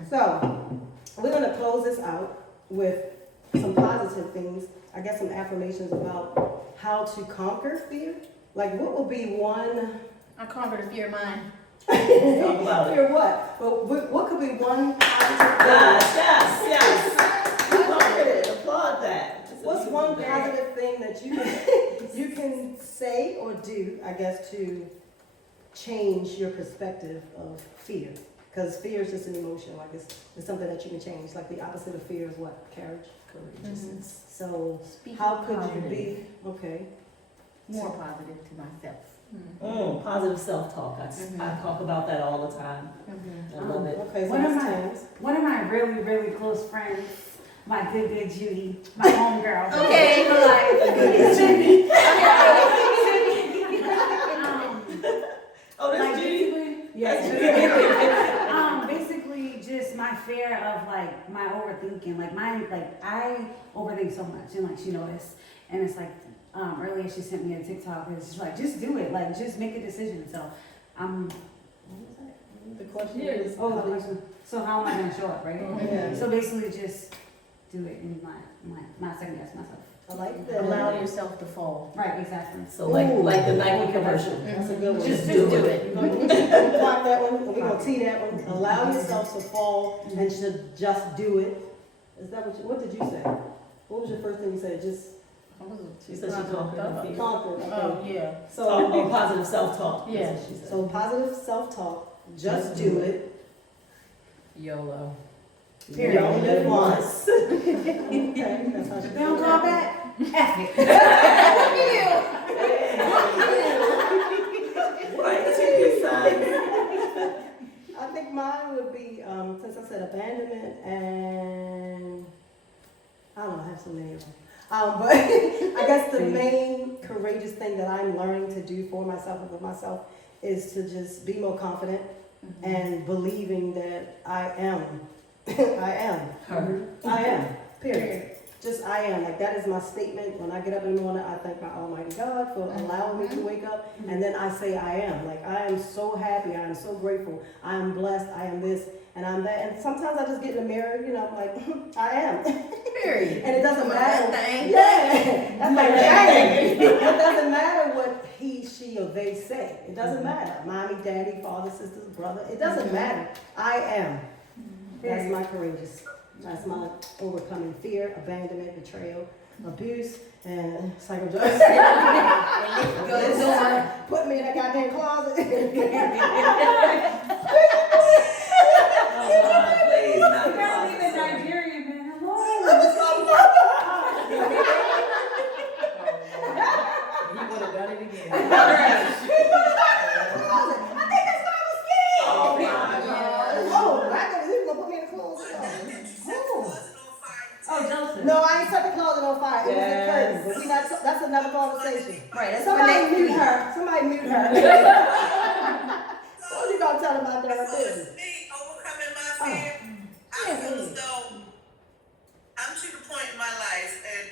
So, we're gonna close this out with some positive things. I guess some affirmations about how to conquer fear. Like, what would be one? I conquered a fear of mine. Talk about it. Fear what? But what could be one positive Yes. You conquered it. Applaud that. What's one positive thing that you can say or do, I guess, to change your perspective of fear? Because fear is just an emotion. Like it's something that you can change. Like the opposite of fear is what? Courage. Courageousness. So Speak how could positive. you be okay? More positive to myself. Positive self-talk. I talk about that all the time. I love it. Okay, so One of that's my- times. One of my really, really close friends, my good Judy, my homegirl. Okay. Cindy. Oh, that's Like Judy? basically, Yes. basically just my fear of like my overthinking. Like I overthink so much, and like she noticed. And it's like earlier she sent me a TikTok. And she's like, just do it. Like just make a decision. So what was that? The question Yeah. is, Oh, the question. So how am I gonna show up, right? Yeah. So basically, just do it and not second guess myself. I like that. Allow yourself to fall. Right, exactly. So like the Nike commercial. That's a good one. Just do it. We're gonna clock that one. We're gonna tee that one. Allow yourself to fall and to just do it. Is that what did you say? What was your first thing you said? Just She said she conquered her fear. conquer. Okay. Oh, yeah. So Positive self-talk. That's Yeah. what she said. so positive self-talk. Just do it. YOLO. You only live once. Okay, that's how she If they don't call back, F it. Right, two signs. I think mine would be, since I said abandonment and, I don't know, I have so many of them. But I guess the main courageous thing that I'm learning to do for myself and with myself is to just be more confident and believing that I am. I am. Her. I am. Period. Just I am. Like that is my statement. When I get up in the morning, I thank my Almighty God for allowing me to wake up. And then I say I am. Like I am so happy. I am so grateful. I am blessed. I am this and I'm that. And sometimes I just get in the mirror, I'm like, I am. Period. And it doesn't matter. Thing. Yeah. That's like, dang. It doesn't matter what he, she, or they say. It doesn't matter. Mommy, daddy, father, sisters, brother. It doesn't matter. I am. That's my courageous. That's my overcoming fear, abandonment, betrayal, abuse, and psychosis. Put me in that goddamn closet. Please, not the Apparently the closet. Nigerian man. Hello. He would have done it again. I think that's why I was scared. Oh my God. Oh, I thought he was gonna put me in the closet. Oh, Joseph. No, I ain't set the closet on fire. It was the Yes. curtains, but we not. That's another conversation. Right, that's Somebody what mute her. Somebody mute her. What you gonna tell about that So business? it's me overcoming my fear. I feel as though I'm to the point in my life, and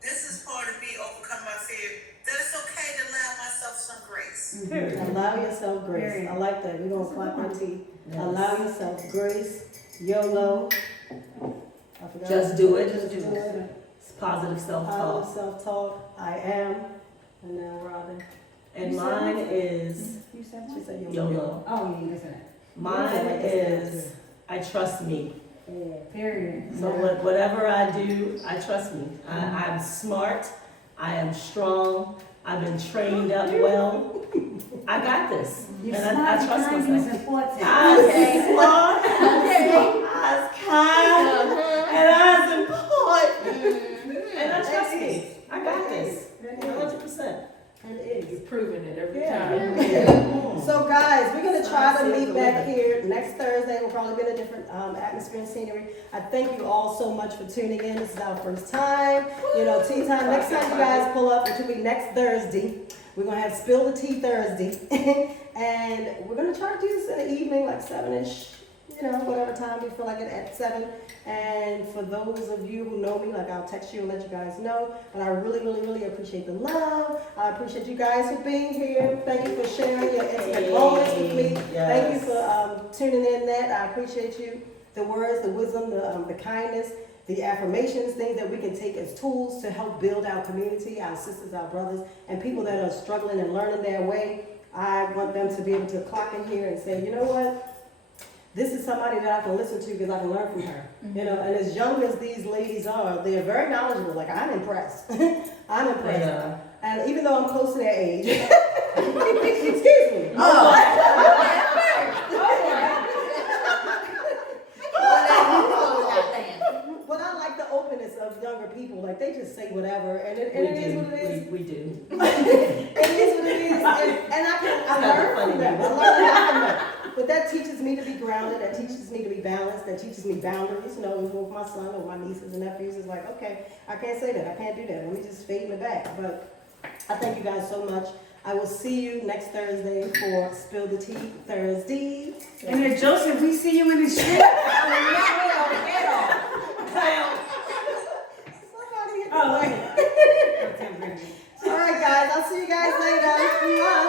this is part of me overcoming my fear, that it's okay to allow myself some grace. Allow yourself grace. Period. I like that. We're gonna clap our tea. Yes. Allow yourself grace. YOLO. I forgot. Just do it. Just do it. It's positive self-talk. Positive self-talk. I am. And now Robin. And mine is You said She what? said YOLO. Oh, yeah, you said that. Mine is I trust me. Period. So whatever I do, I trust me. I'm smart. I am strong. I've been trained up well. I got this. You're And smart, I trust kind, myself. is important. I'm Okay. smart. Okay. I'm kind. And I'm important. And I trust me. I got this. 100%. And it is. You're proving it every Yeah. time. Yeah. So guys, we're gonna try to meet back here next Thursday. We'll probably be in a different atmosphere and scenery. I thank you all so much for tuning in. This is our first time. You know, tea time. Next time you guys pull up, which will be next Thursday. We're gonna have Spill the Tea Thursday. And we're gonna try to do this in the evening, like 7-ish. You know, whatever time we feel like it at 7. And for those of you who know me, like I'll text you and let you guys know. But I really, really, really appreciate the love. I appreciate you guys for being here. Thank you for sharing your intimate moments with me. Thank you for tuning in, Nat. I appreciate you. The words, the wisdom, the kindness, the affirmations, things that we can take as tools to help build our community, our sisters, our brothers, and people that are struggling and learning their way. I want them to be able to clock in here and say, you know what? This is somebody that I can listen to because I can learn from her. You know, and as young as these ladies are, they're very knowledgeable. Like, I'm impressed. I'm impressed. Yeah. And even though I'm close to their age, excuse me. But I like the openness of younger people. Like, they just say whatever, and it is what it is. We do. It is what it is, and I learn from them. I learn from them. But that teaches me to be grounded. That teaches me to be balanced. That teaches me boundaries. You know, with my son or my nieces and nephews, it's like, okay, I can't say that. I can't do that. Let me just fade in the back. But I thank you guys so much. I will see you next Thursday for Spill the Tea Thursday. And then Joseph, we see you in the street. Oh, All right, guys. I'll see you guys later.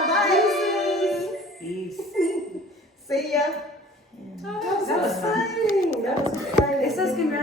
Bye. Peace. See ya. That was exciting. That was exciting. It says congratulations.